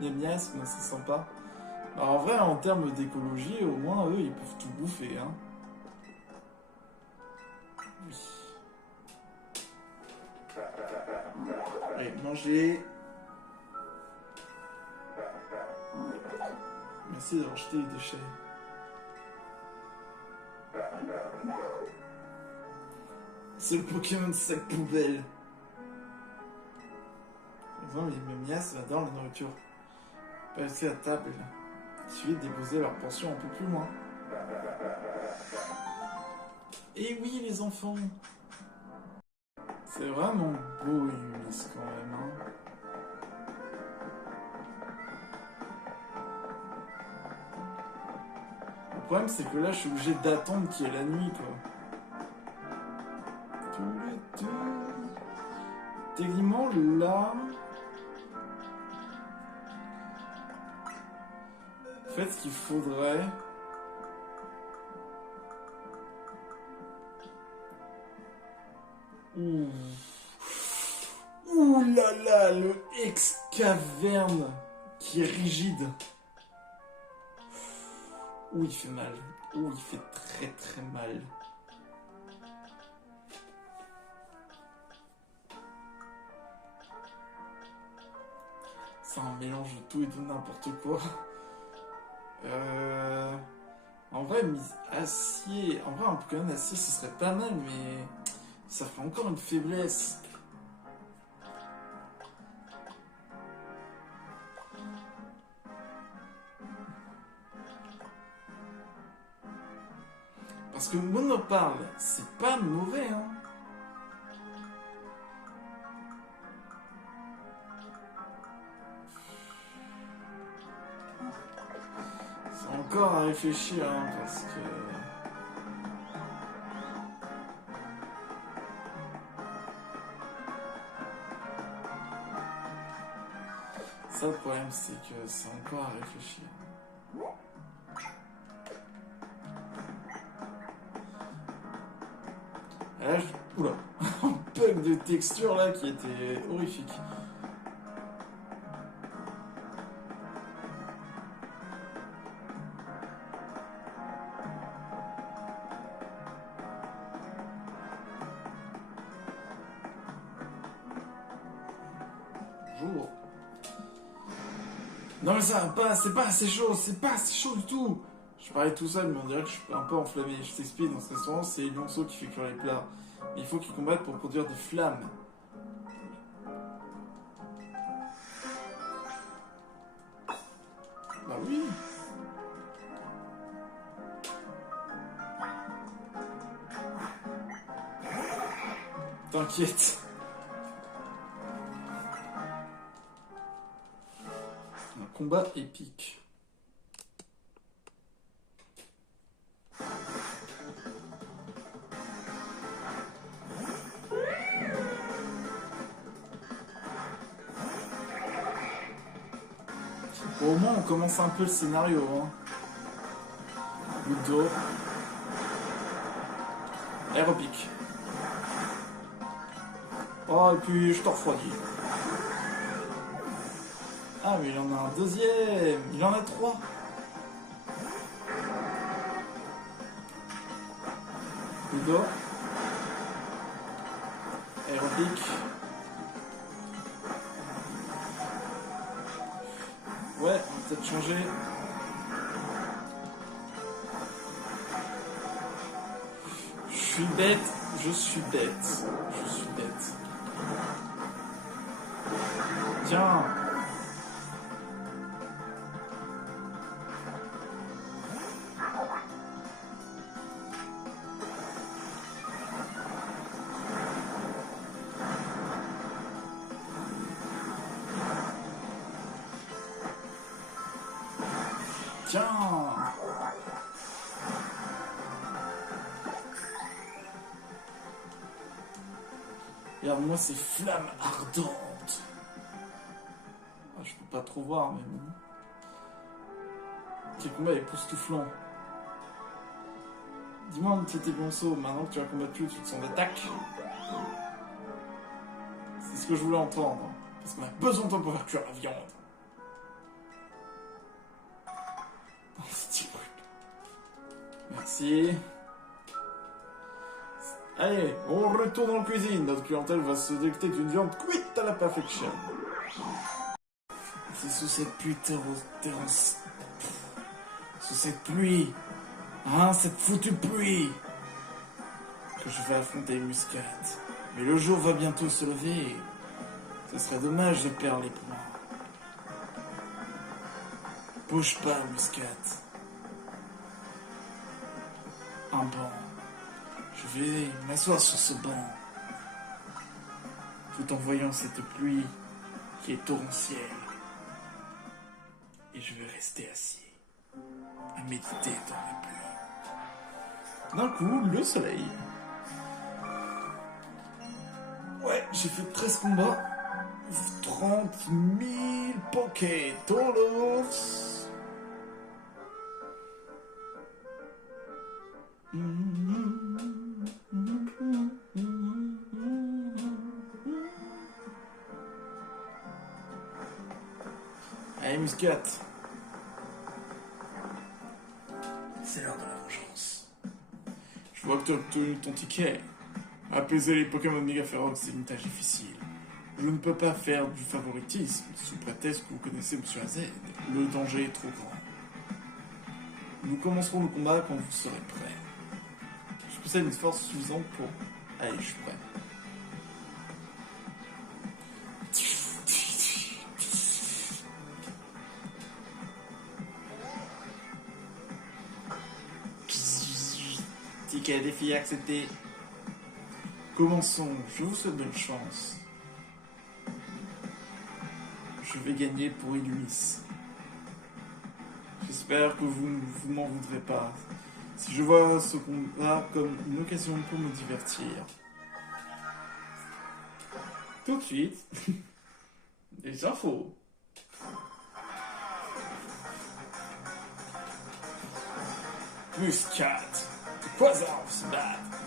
Les miasmes, c'est sympa. Alors, en vrai, en termes d'écologie, au moins, eux, ils peuvent tout bouffer, hein. Oui. Allez, manger. Merci d'avoir jeté les déchets. C'est le Pokémon de sac poubelle. Par exemple, les miasmes adorent la nourriture. Passer à table. Il suffit de déposer leur portion un peu plus loin. Et oui, les enfants. C'est vraiment beau, Ulysse, quand même. Hein. Le problème, c'est que là, je suis obligé d'attendre qu'il y ait la nuit, quoi. Techniquement, là... En fait, ce qu'il faudrait... Ouh. Ouh là là, le ex-caverne qui est rigide. Ouh, il fait mal. Ouh, il fait très très mal. C'est un mélange de tout et de n'importe quoi. En vrai, acier. En vrai, un Pokémon acier, ce serait pas mal, mais ça ferait encore une faiblesse. Parce que Monoparle, c'est pas mauvais, hein. C'est encore à réfléchir, hein, parce que... Ça, le problème, c'est que c'est encore à réfléchir. Là, oula, un bug de texture là qui était horrifique. Bonjour. Non mais ça va pas, c'est pas assez chaud, c'est pas assez chaud du tout. Je parlais tout seul, mais on dirait que je suis un peu enflammé. Je t'explique, dans ce restaurant, c'est Lionceau qui fait cuire les plats. Mais il faut qu'il combatte pour produire des flammes. Bah oui. T'inquiète. Un combat épique. Au moins, on commence un peu le scénario. Hein. Ludo. Aéropique. Oh, et puis je te refroidis. Ah, mais il en a un deuxième. Il en a trois. Ludo. Aéropique. Ouais, on va peut-être changer. Je suis bête, je suis bête, je suis bête. Tiens. Tiens. Regarde-moi ces flammes ardentes. Ah, je peux pas trop voir, mais bon. Quel combat époustouflant. Dis-moi, un petit Bonso, maintenant que tu as combattu, tu te sens d'attaque. C'est ce que je voulais entendre. Parce qu'on a besoin de toi pour faire cuire la viande. Oh, c'est cool. Merci. Allez, on retourne en cuisine. Notre clientèle va se délecter d'une viande cuite à la perfection. C'est sous cette pluie sous cette pluie, hein, cette foutue pluie, que je vais affronter Muscat. Mais le jour va bientôt se lever. Ce serait dommage de perdre les points. Bouge pas, Muscat. Un banc. Je vais m'asseoir sur ce banc, tout en voyant cette pluie qui est torrentielle. Et je vais rester assis, à méditer dans la pluie. D'un coup, le soleil. Ouais, j'ai fait 13 combats, 30 000 Pokétolos. Allez, Muscat. C'est l'heure de la vengeance. Je vois que tu as obtenu ton ticket. Apaiser les Pokémon méga féroces, c'est une tâche difficile. Je ne peux pas faire du favoritisme, sous prétexte que vous connaissez Monsieur AZ. Le danger est trop grand. Nous commencerons le combat quand vous serez prêts. Je possède une force suffisante pour... Allez, je suis prêt. Ticket défi accepté. Commençons, je vous souhaite bonne chance. Je vais gagner pour Illumis. J'espère que vous ne m'en voudrez pas. Si je vois ce combat comme une occasion pour me divertir. Tout de suite, des infos. Muscat. Quasar se battre.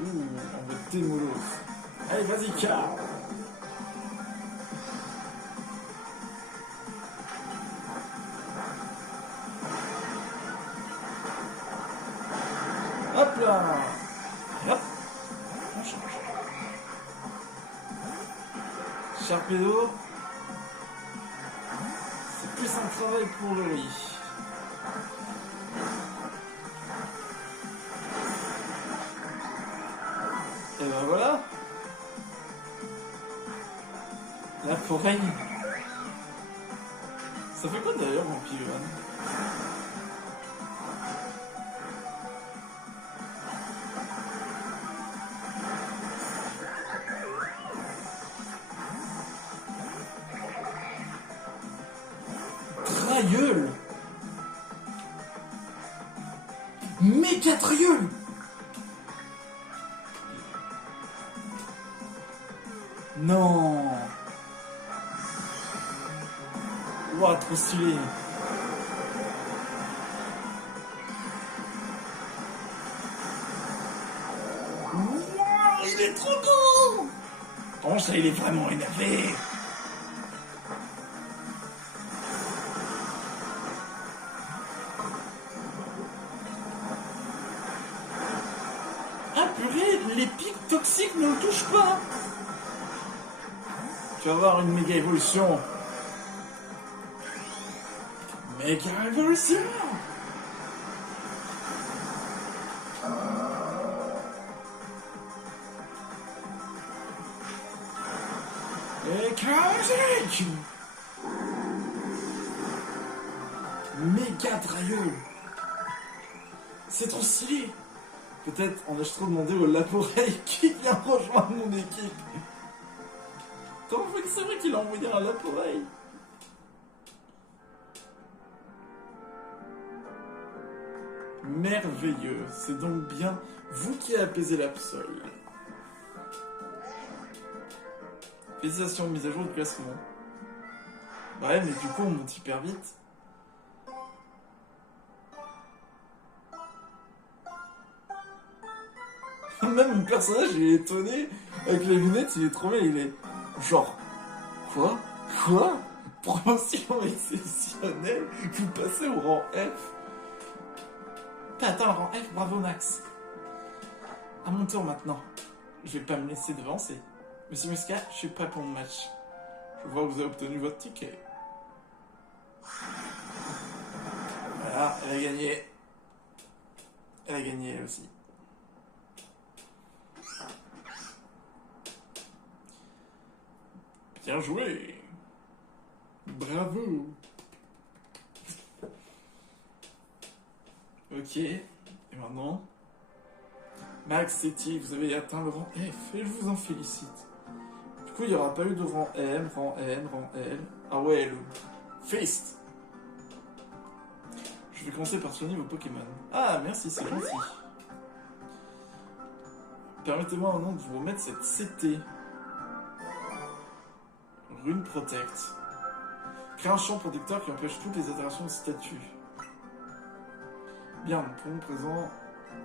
Ouh, on va démolos. Allez, vas-y, Car. Hop là. Hop. On change. Sharpedo. C'est plus un travail pour le riz. Et ben voilà. La forêt. Ça fait quoi d'ailleurs mon Pigeon? Trailleul. Méga trailleul. Non. Ouah, trop stylé. Ouah, il est trop beau. Oh, ça, il est vraiment énervé. Ah purée, les pics toxiques ne le touchent pas. Tu vas avoir une méga évolution. Méga évolution. Magic. Méga Drailleux. C'est trop stylé. Peut-être en ai-je trop demandé au Laporeille qui vient rejoindre mon équipe. Comment fait que c'est vrai qu'il a envoyé un Laporeille? Merveilleux. C'est donc bien vous qui apaisez l'absol. Félicitations, mise à jour du classement. Ouais, mais du coup, on monte hyper vite. Même mon personnage, il est étonné. Avec les lunettes, il est trop bien. Il est genre... Quoi? Quoi? Promotion exceptionnelle? Vous passez au rang F? Attends, rang F, bravo Max. À mon tour maintenant. Je vais pas me laisser devancer. Monsieur Muscat, je suis prêt pour le match. Je vois que vous avez obtenu votre ticket. Voilà, elle a gagné. Elle a gagné elle aussi. Bien joué. Bravo. Ok. Et maintenant, Max et T, vous avez atteint le rang F et je vous en félicite. Du coup, il n'y aura pas eu de rang M, rang N, rang L. Ah ouais, le Fist. Je vais commencer par soigner vos Pokémon. Ah, merci, c'est gentil. Permettez-moi maintenant de vous remettre cette CT. Rune Protect. Crée un champ protecteur qui empêche toutes les interactions de statut. Bien, pour mon présent,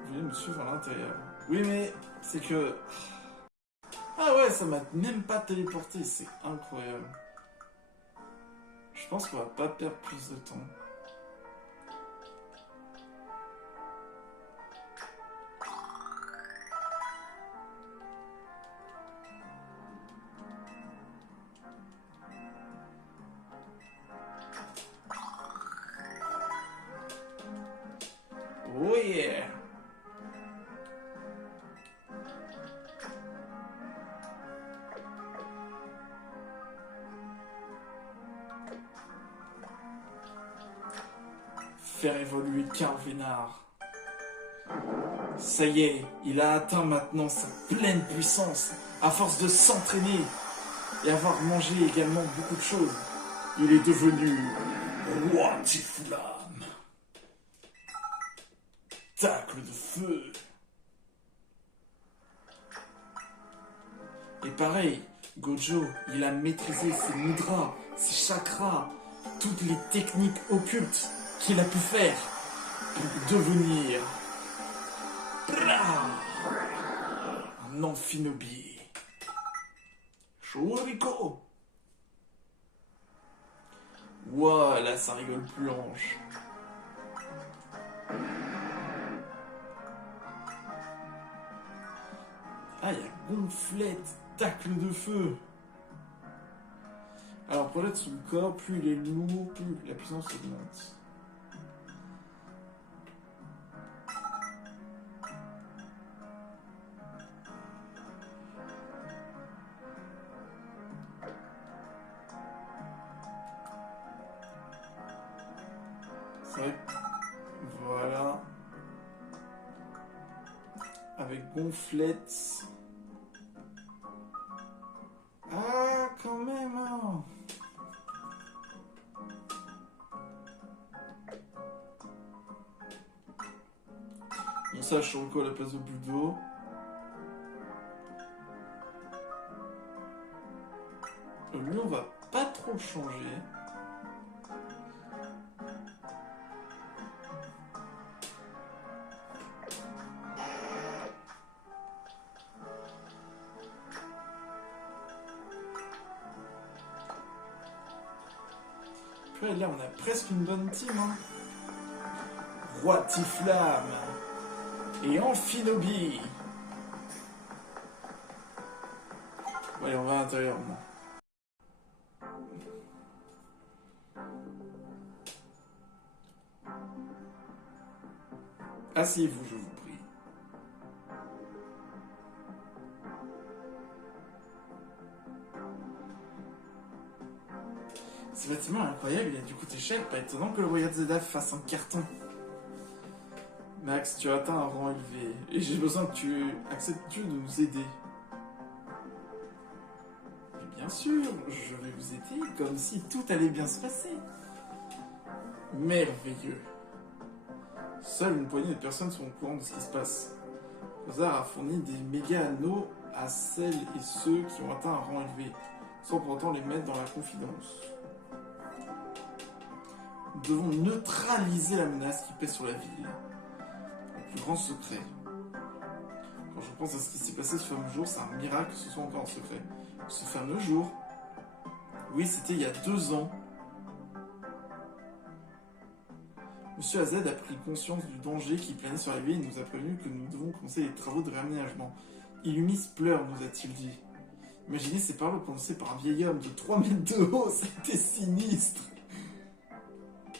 veuillez me suivre à l'intérieur. Oui, mais c'est que... Ah ouais, ça m'a même pas téléporté, c'est incroyable. Je pense qu'on va pas perdre plus de temps. Oh yeah! Faire évoluer Carvénard. Ça y est, il a atteint maintenant sa pleine puissance, à force de s'entraîner et avoir mangé également beaucoup de choses. Il est devenu roi Tiflam. Tacle de feu. Et pareil, Gojo, il a maîtrisé ses mudras, ses chakras, toutes les techniques occultes qu'il a pu faire pour devenir un amphinobi. Shuriko. Ouah, là ça rigole plus hanche. Ah, il y a gonflette, tacle de feu. Alors, projette sous le corps, plus il est lourd, plus la puissance augmente. C'est vrai. Voilà. Avec gonflette. Ah, quand même, hein. Bon, ça, je suis encore à la place de Buldo. Lui, on va pas trop le changer. Puis là, on a presque une bonne team, hein. Roi Tiflam et Amphinobi. Ouais, on va à l'intérieur, non. Asseyez-vous, je vous prie. Ce bâtiment est incroyable, il a du coûter cher, pas étonnant que le Royal Zedaf fasse un carton. Max, tu as atteint un rang élevé, et j'ai besoin que tu acceptes de nous aider. Mais bien sûr, je vais vous aider, comme si tout allait bien se passer. Merveilleux. Seule une poignée de personnes sont au courant de ce qui se passe. Quasar a fourni des méga anneaux à celles et ceux qui ont atteint un rang élevé, sans pour autant les mettre dans la confidence. Nous devons neutraliser la menace qui pèse sur la ville. Le plus grand secret. Quand je pense à ce qui s'est passé ce fameux jour, c'est un miracle que ce soit encore un secret. Ce fameux jour, oui, c'était il y a 2 ans. Monsieur AZ a pris conscience du danger qui planait sur la ville et nous a prévenu que nous devons commencer les travaux de réaménagement. Illumis pleure, nous a-t-il dit. Imaginez ces paroles prononcées par un vieil homme de 3 mètres de haut, c'était sinistre.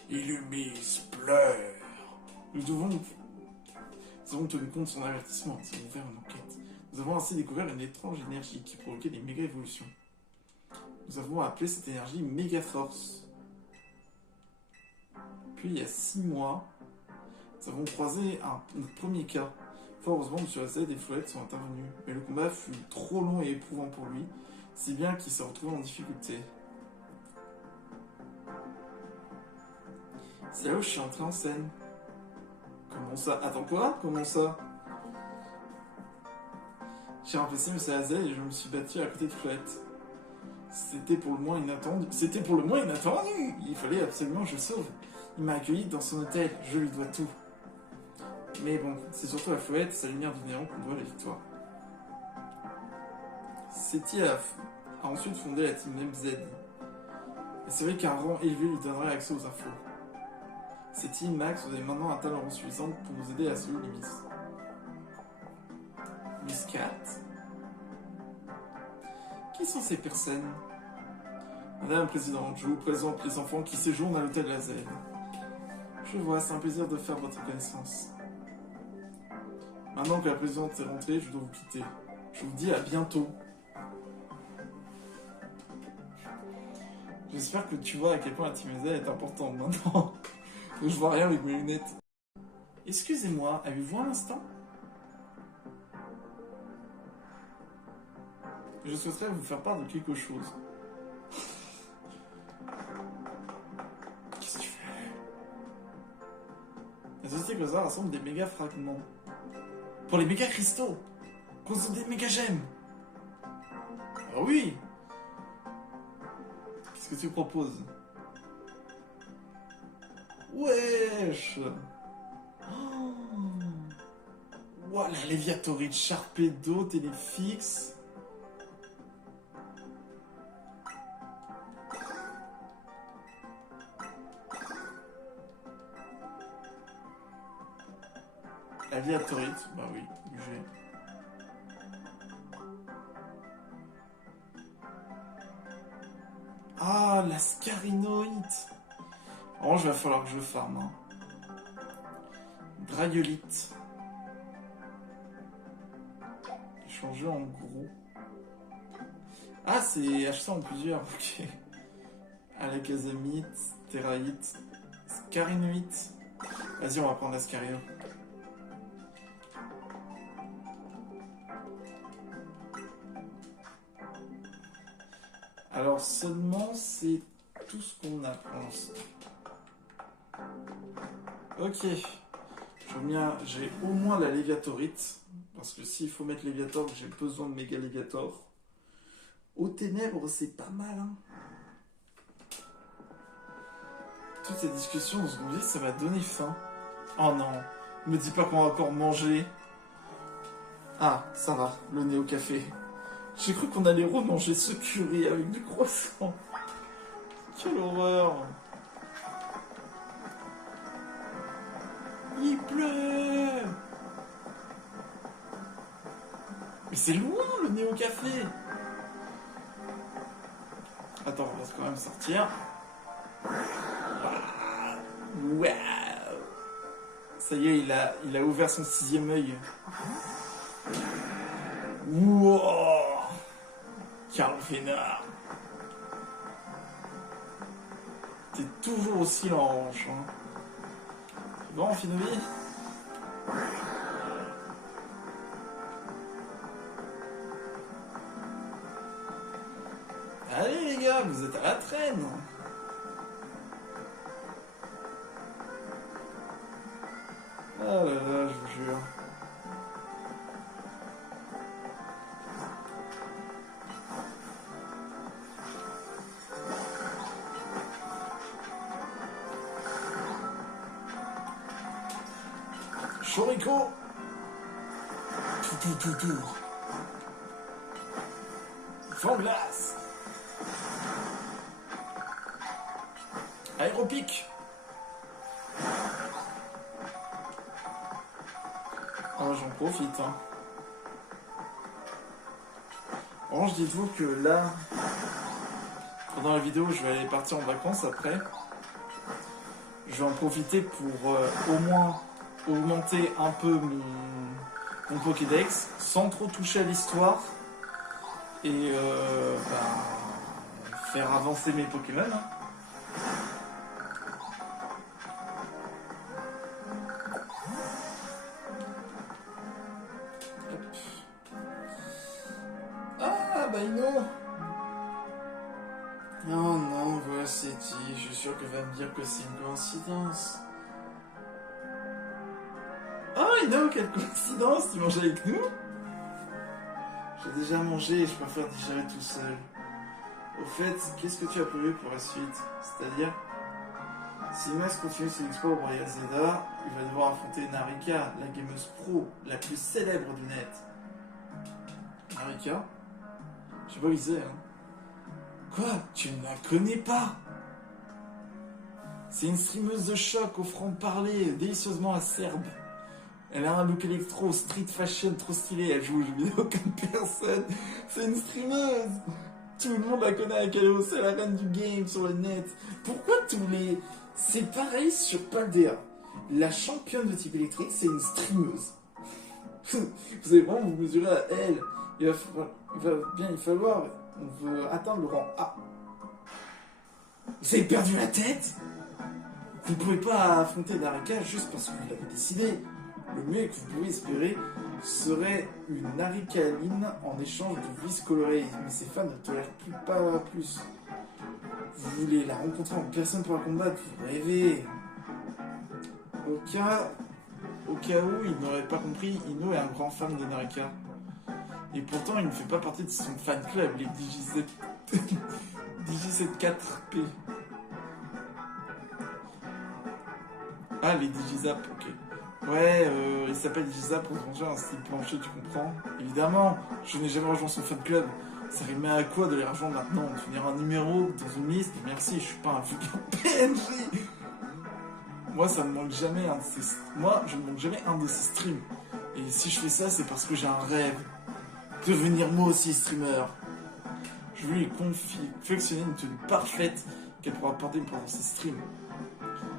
Illumis pleure. Nous avons tenu compte de son avertissement, nous avons ouvert une enquête. Nous avons ainsi découvert une étrange énergie qui provoquait des méga-évolutions. Nous avons appelé cette énergie Méga-Force. Puis, il y a 6 mois, nous avons croisé notre premier cas. Fort heureusement, M. AZ et Fouette sont intervenus, mais le combat fut trop long et éprouvant pour lui, si bien qu'il s'est retrouvé en difficulté. C'est là où je suis entré en scène. Comment ça? Attends quoi? Comment ça? J'ai remplacé M. AZ et je me suis battu à côté de Fouette. C'était pour le moins inattendu. Il fallait absolument que je le sauve. Il m'a accueilli dans son hôtel, je lui dois tout. Mais bon, c'est surtout à Fouette et sa lumière du néant qu'on doit la victoire. Seti a ensuite fondé la team MZ. Et c'est vrai qu'un rang élevé lui donnerait accès aux infos. Seti, Max, vous avez maintenant atteint le rang suffisant pour vous aider à sauver Lumis. Muscat. Qui sont ces personnes? Madame la Présidente, je vous présente les enfants qui séjournent à l'hôtel La Z. Je vois, c'est un plaisir de faire votre connaissance. Maintenant que la Présidente est rentrée, je dois vous quitter. Je vous dis à bientôt. J'espère que tu vois à quel point la timidité est importante maintenant. Je vois rien avec mes lunettes. Excusez-moi, avez-vous un instant? Je souhaiterais vous faire part de quelque chose. Qu'est-ce que tu fais? La société Quasar rassemble des méga fragments. Pour les méga cristaux! Consomme des méga gemmes! Ah oui! Qu'est-ce que tu proposes? Wesh! Oh. Wow, la Léviatorite Sharpedo, Téléfixe. La Léviatorite, bah oui, UG. Ah, la Scarinoïte. Oh, il va falloir que je farme. Hein. Dragolite. Échanger en gros. Ah, c'est acheté en plusieurs, ok. Alakazamite, Terraïte, Scarinoïte. Vas-y, on va prendre la Scarino. Alors seulement, c'est tout ce qu'on a pour l'instant. Ok. J'ai au moins la Léviatorite. Parce que s'il faut mettre Léviator, j'ai besoin de méga Léviator. Aux ténèbres, c'est pas mal. Hein. Toutes ces discussions dans ce qu'on dit, ça m'a donné faim. Oh non, me dis pas qu'on va encore manger. Ah, ça va, le nez au café. J'ai cru qu'on allait remanger ce curry avec du croissant. Quelle horreur. Il pleut. Mais c'est loin le nez au café. Attends, on va quand même sortir. Waouh. Ça y est, il a ouvert son 6e œil. Wow. Carl Fénard. T'es toujours aussi lent en revanche. Hein. Bon, Finobi. Allez les gars, vous êtes à la traîne. Ah là là, je vous jure. Chorico. Tout. Fond glace. Aéropic. Oh, j'en profite. Hein. Orange, dites-vous que là, pendant la vidéo, je vais aller partir en vacances après. Je vais en profiter pour au moins augmenter un peu mon Pokédex sans trop toucher à l'histoire et faire avancer mes Pokémon. Hein. Ah, Baino! Non, non, voilà, c'est dit. Je suis sûr que va me dire que c'est une coïncidence. Ah, Ino, quelle coïncidence! Tu manges avec nous? J'ai déjà mangé et je préfère digérer tout seul. Au fait, qu'est-ce que tu as prévu pour la suite? C'est-à-dire, si Max continue ses exploits au Royal Zelda, il va devoir affronter Narika, la gameuse pro la plus célèbre du net. Narika? Je sais pas où il c'est, hein. Quoi? Tu ne la connais pas? C'est une streameuse de choc offrant de parler délicieusement acerbe. Elle a un look électro, street fashion trop stylé, elle joue aux jeux vidéo comme personne. C'est une streameuse. Tout le monde la connaît à Kaleo, c'est la reine du game sur le net. Pourquoi tous les... C'est pareil sur Paldea. La championne de type électrique, c'est une streameuse. Vous allez vraiment vous mesurer à elle. Il va bien y falloir... On veut atteindre le rang A. Vous avez perdu la tête? Vous ne pouvez pas affronter Narika juste parce que vous l'avez décidé. Le mieux que vous pouvez espérer serait une Narikaline en échange de vis colorées. Mais ces fans ne tolèrent pas plus. Vous voulez la rencontrer en personne pour la combattre, vous rêvez. Au cas où il n'aurait pas compris, Ino est un grand fan de Narika. Et pourtant, il ne fait pas partie de son fan club, les Digi74P. Ah, les Digizap, ok. Ouais, il s'appelle Digizap pour ranger un style plancher, tu comprends? Évidemment, je n'ai jamais rejoint son fan club. Ça rimait à quoi de les rejoindre maintenant? De finir un numéro dans une liste? Merci, je suis pas un fucking PNJ. Moi, ça me manque jamais un de ces... Moi, je ne manque jamais un de ces streams. Et si je fais ça, c'est parce que j'ai un rêve. Devenir moi aussi streamer. Je veux lui confectionner une tenue parfaite qu'elle pourra porter pendant ses streams.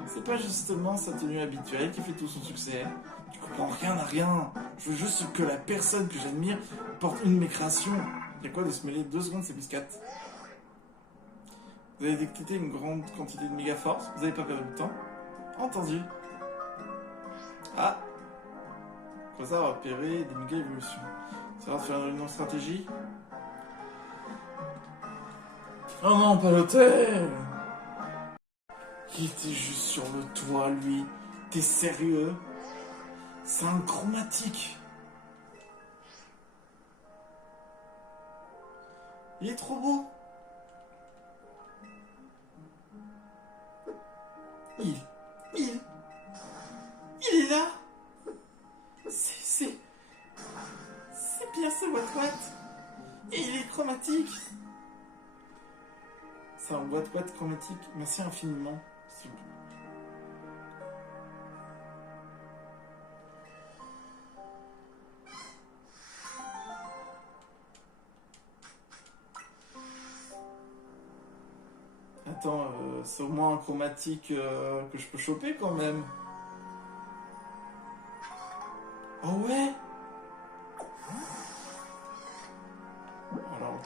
C'est pas justement sa tenue habituelle qui fait tout son succès. Tu comprends rien à rien. Je veux juste que la personne que j'admire porte une de mes créations. Il y a quoi de se mêler 2 secondes, c'est plus 4. Vous avez détecté une grande quantité de méga force. Vous n'avez pas perdu de temps. Entendu. Ah. Quoi ça, repérer des méga évolutions. Ça va faire une stratégie. Oh non, pas l'hôtel. Il était juste sur le toit, lui. T'es sérieux? C'est un chromatique. Il est trop beau. Il est là. C'est bien ce Wat-Wat. Et il est chromatique. C'est un Wat-Wat chromatique. Merci infiniment. Attends, c'est au moins un chromatique que je peux choper quand même. Oh ouais. Alors...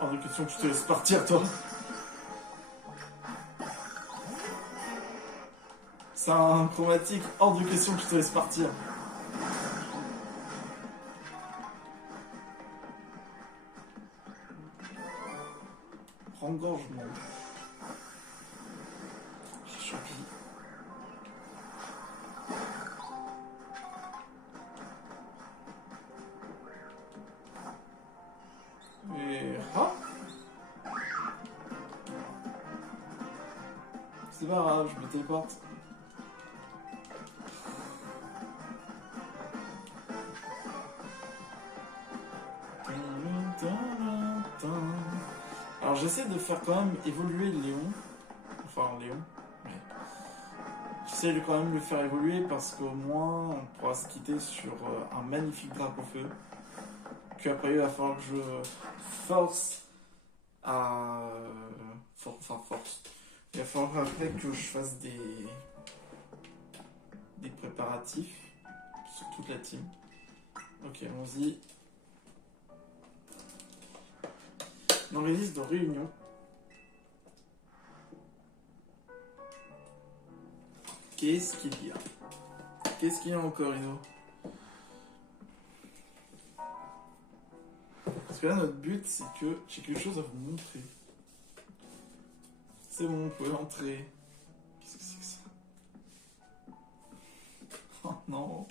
hors de question que je te laisse partir, toi. C'est un chromatique hors de question que je te laisse partir. Rengorgement. J'ai choisi. Et ah, c'est pas grave, je me téléporte. Alors j'essaie de faire quand même évoluer Léon. Enfin Léon. Ouais. J'essaie de quand même le faire évoluer parce qu'au moins on pourra se quitter sur un magnifique drapeau feu. Puis après il va falloir que je force à... Enfin force. Il va falloir après que je fasse des préparatifs sur toute la team. Ok, allons-y. Dans les listes de réunion. Qu'est-ce qu'il y a? Qu'est-ce qu'il y a encore, Ino? Parce que là, notre but, c'est que j'ai quelque chose à vous montrer. C'est bon, vous pouvez entrer. Qu'est-ce que c'est que ça? Oh non.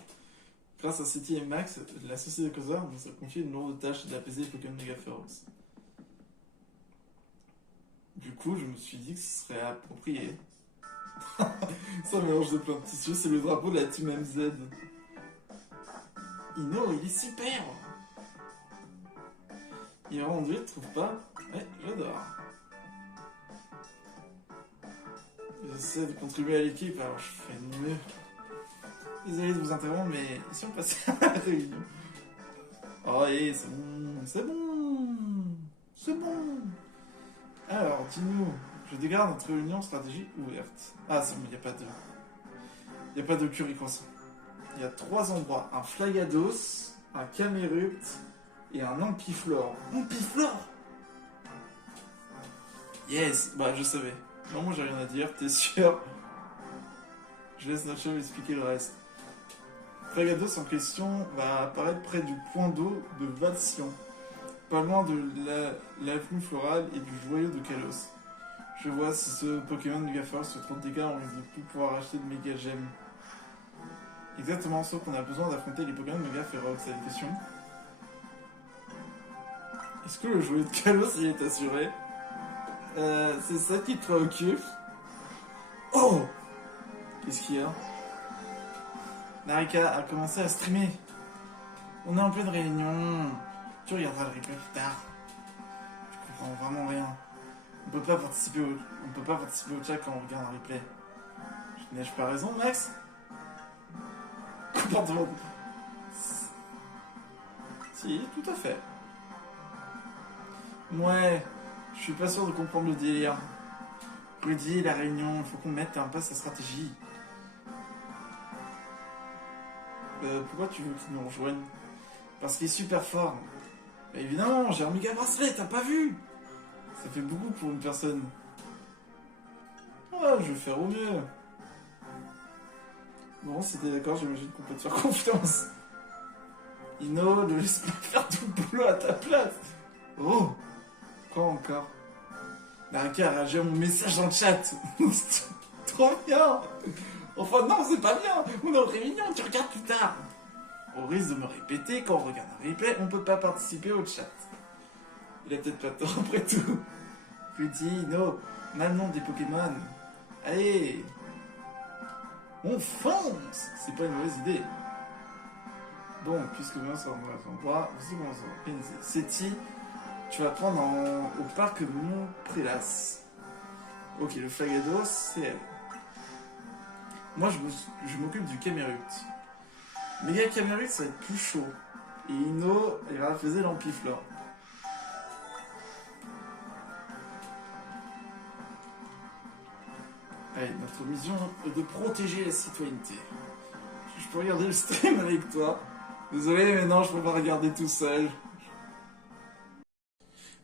Grâce à City et Max, la société de Kozar nous a confié une lourde tâche d'apaiser les Pokémon méga féroces. Du coup, je me suis dit que ce serait approprié. Ça mélange de plein de tissus, c'est le drapeau de la team MZ. Ino, il est super! Il est rendu, tu trouves pas? Ouais, j'adore. J'essaie de contribuer à l'équipe, alors je fais de mieux. Désolé de vous interrompre, mais si on passait à la réunion. Oh, et c'est bon, c'est bon, c'est bon. Alors, dis-nous, je dégarde notre réunion stratégie ouverte. Ah, c'est bon, il n'y a pas de... Il n'y a pas de curry croissant. Il y a 3 endroits. Un Flagados, un Camerupt et un Ampiflore. Ampiflore! Yes! Bah, je savais. Non, moi j'ai rien à dire, t'es sûr? Je laisse notre chef expliquer le reste. Flagados en question va apparaître près du point d'eau de Valsion. Pas loin de l'avenue florale et du joyau de Kalos. Je vois si ce Pokémon méga fort se trop de dégâts, on risque de plus pouvoir acheter de méga gemmes. Exactement, sauf qu'on a besoin d'affronter les Pokémon méga féroces, c'est la question. Est-ce que le joyau de Kalos il est assuré? C'est ça qui te préoccupe? Oh! Qu'est-ce qu'il y a? Narika a commencé à streamer. On est en pleine réunion. Tu regarderas le replay plus tard. Je comprends vraiment rien. On peut pas participer au chat quand on regarde un replay. N'ai-je pas raison, Max? Comportement. Si, tout à fait. Ouais, je suis pas sûr de comprendre le délire. Rudy, la réunion, il faut qu'on mette en place sa stratégie. Pourquoi tu veux qu'il nous rejoigne? Parce qu'il est super fort. Bah, évidemment, j'ai un méga bracelet, t'as pas vu? Ça fait beaucoup pour une personne. Ouais, je vais faire au mieux. Bon, si t'es d'accord, j'imagine qu'on peut te faire confiance. Ino, ne laisse pas faire tout le boulot à ta place. Oh, quoi encore? Narika a réagi à mon message dans le chat. Trop bien. Enfin non, c'est pas bien. On est en réunion, tu regardes plus tard. Au risque de me répéter, quand on regarde un replay, on peut pas participer au chat. Il a peut-être pas tort après tout. Rudy, Ino, on a le nom des Pokémon. Allez, on fonce. C'est pas une mauvaise idée. Bon, puisque nous sommes dans l'endroit, voici comment on va organiser. Seti, tu vas prendre au parc Montprélas. Ok, le Flagados, c'est elle. Moi, je m'occupe du Camerupt. Méga Camerupt, ça va être plus chaud. Et Ino, elle va faire l'Ampiflore. Allez, notre mission est de protéger la citoyenneté. Je peux regarder le stream avec toi. Désolé, mais non, je peux pas regarder tout seul.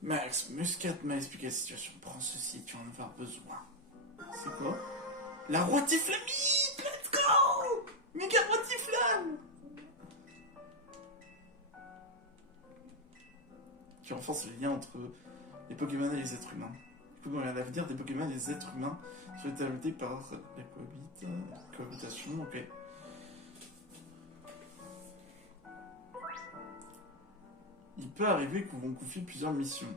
Max, Muscat m'a expliqué la situation. Prends ceci, tu en vas avoir besoin. C'est quoi? La Rotiflamide! Méga Rotiflamme qui renforce le lien entre les Pokémon et les êtres humains. Dans l'avenir des Pokémon et des êtres humains sont déterminés par la cohabitation, ok. Il peut arriver qu'on vous confie plusieurs missions.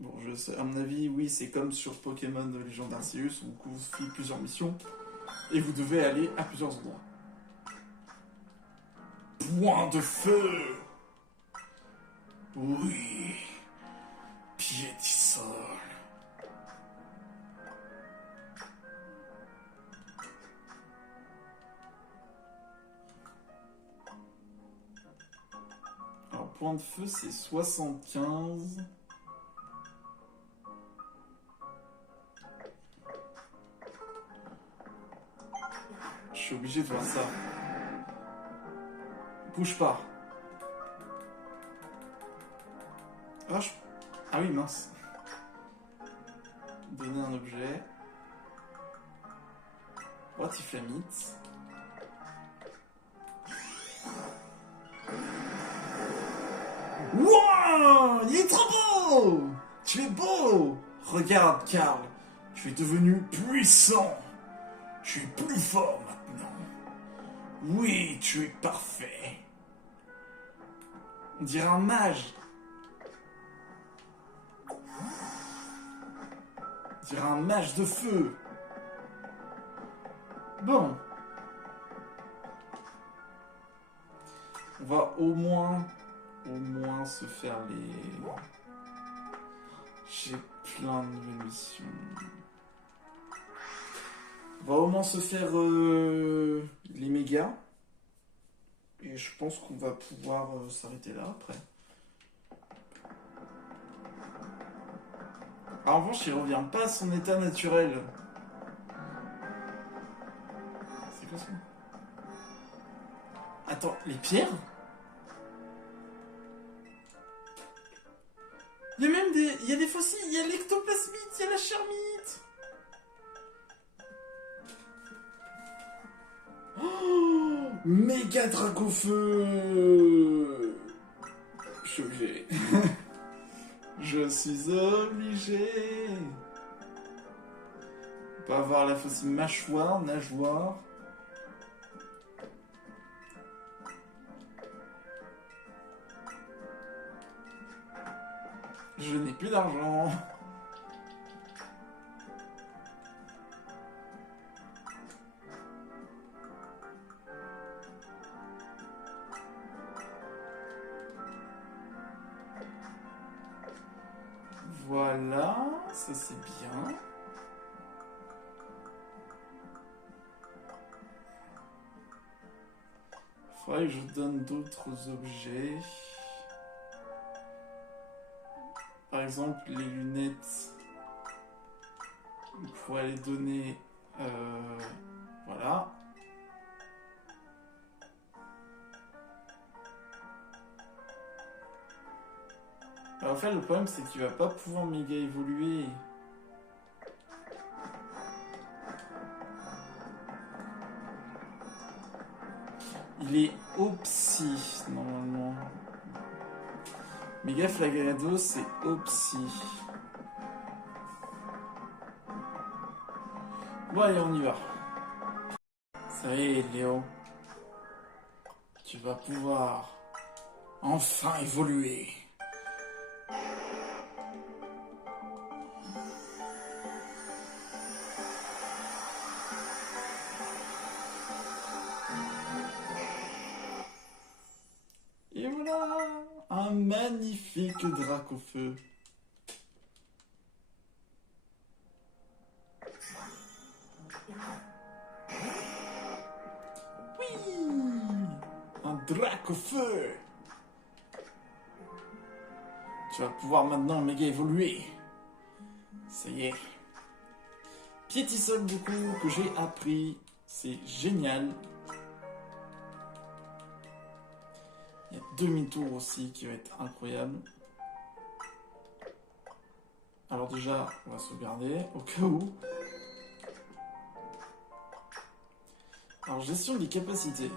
Bon, je sais, à mon avis, oui, c'est comme sur Pokémon Légende d'Arceus, où on vous confie plusieurs missions, et vous devez aller à plusieurs endroits. Point de feu! Oui, Piétisol. Alors, point de feu, c'est 75. Je suis obligé de faire ça. Bouge pas. Ah oui, mince. Donner un objet. Rotiflamite. Wow! Il est trop beau! Tu es beau! Regarde, Karl. Tu es devenu puissant. Tu es plus fort maintenant. Oui, tu es parfait. On dirait un mage. On dirait un mage de feu. Bon. On va au moins se faire les... J'ai plein de nouvelles missions. On va au moins se faire les mégas. Et je pense qu'on va pouvoir s'arrêter là après. En revanche, il revient pas à son état naturel. C'est quoi ça? Attends, les pierres? Il y a même des... Il y a des fossiles, il y a l'ectoplasmite, il y a la charmite. Oh, méga Dracofeu. Je suis obligé. Je suis obligé. On peut avoir la fossile mâchoire, nageoire. Je n'ai plus d'argent. Voilà, ça c'est bien. Faudrait que je donne d'autres objets. Par exemple, les lunettes. On pourrait les donner. Voilà. Alors, en fait, le problème, c'est qu'il va pas pouvoir méga évoluer. Il est au psy, normalement. Méga Flagado, c'est au psy. Bon, allez, on y va. Ça y est, Léo. Tu vas pouvoir enfin évoluer. Et voilà, un magnifique Dracofeu. Oui, un Dracofeu. Tu vas pouvoir maintenant méga évoluer. Ça y est. Piétisol du coup que j'ai appris. C'est génial. Il y a demi-tour aussi qui va être incroyable. Alors déjà, on va sauvegarder au cas où. Alors, gestion des capacités.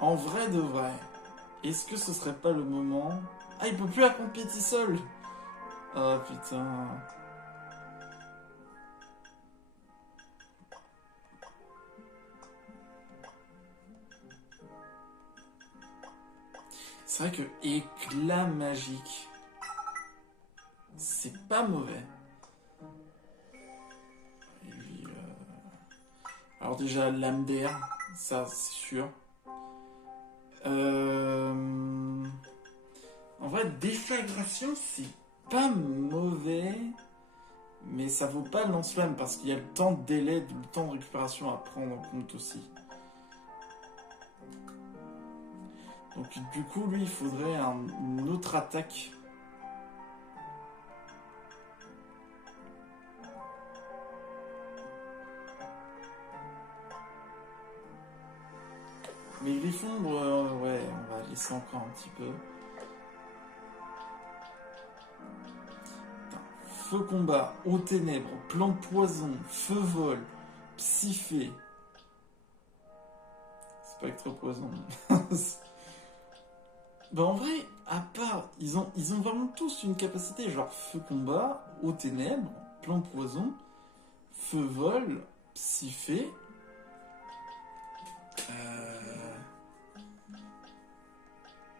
En vrai de vrai, est-ce que ce serait pas le moment... Ah, il peut plus apprendre Pétisol. Oh putain. C'est vrai que éclat magique, c'est pas mauvais. Et puis, alors déjà, lame d'air, ça c'est sûr. En vrai, déflagration, c'est pas mauvais, mais ça vaut pas le lance-flamme parce qu'il y a le temps de délai, le temps de récupération à prendre en compte aussi. Donc du coup, lui, il faudrait une autre attaque. Mais Griffon, ouais, on va laisser encore un petit peu. Feu combat, eau ténèbres, plan de poison, feu vol, psyphé. Spectre poison. Bah en vrai, à part, ils ont vraiment tous une capacité, genre feu combat, eau ténèbres, plan de poison, feu vol, psyphé.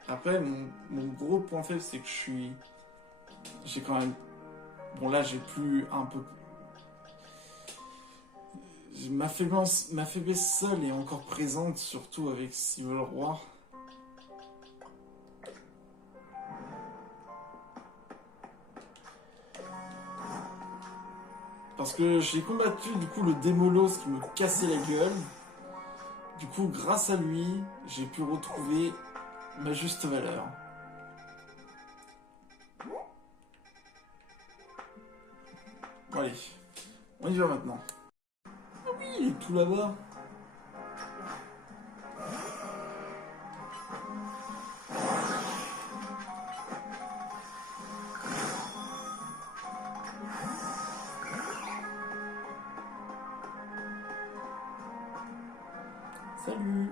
Après, mon gros point faible, c'est que j'ai quand même... Bon là, j'ai plus un peu... Ma faiblesse seule est encore présente, surtout avec Civil Roi. Parce que j'ai combattu du coup le Démolos qui me cassait la gueule. Du coup, grâce à lui, j'ai pu retrouver ma juste valeur. Bon, allez, on y va maintenant. Ah oui, il est tout là-bas. Salut.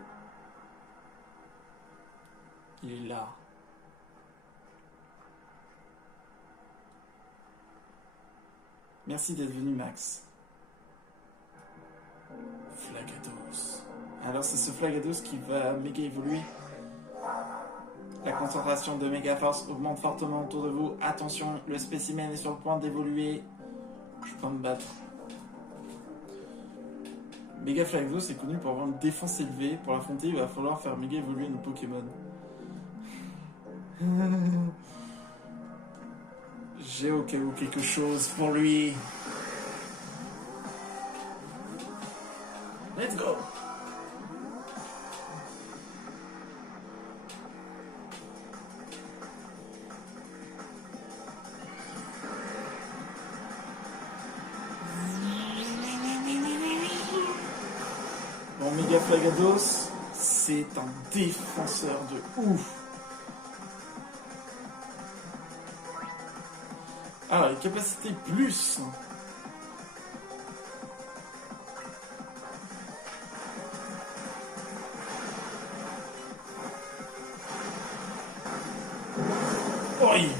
Il est là. Merci d'être venu, Max. Flagados. Alors c'est ce Flagados qui va méga évoluer. La concentration de méga force augmente fortement autour de vous. Attention, le spécimen est sur le point d'évoluer. Je peux me battre. Méga Flagados est connu pour avoir une défense élevée. Pour l'affronter, il va falloir faire méga évoluer nos Pokémon. J'ai au cas où quelque chose pour lui. Let's go. Bon, Méga Flagados, c'est un défenseur de ouf. Alors, les capacités plus. Oui.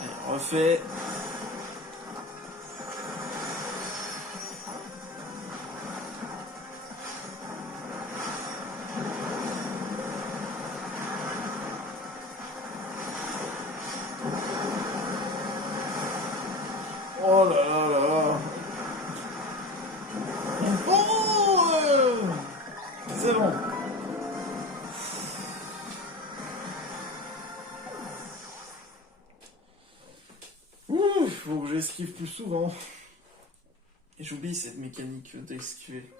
Allez, on refait. Oh là là là là. Oh c'est bon. Ouh, faut que j'esquive plus souvent. Et j'oublie cette mécanique d'esquiver.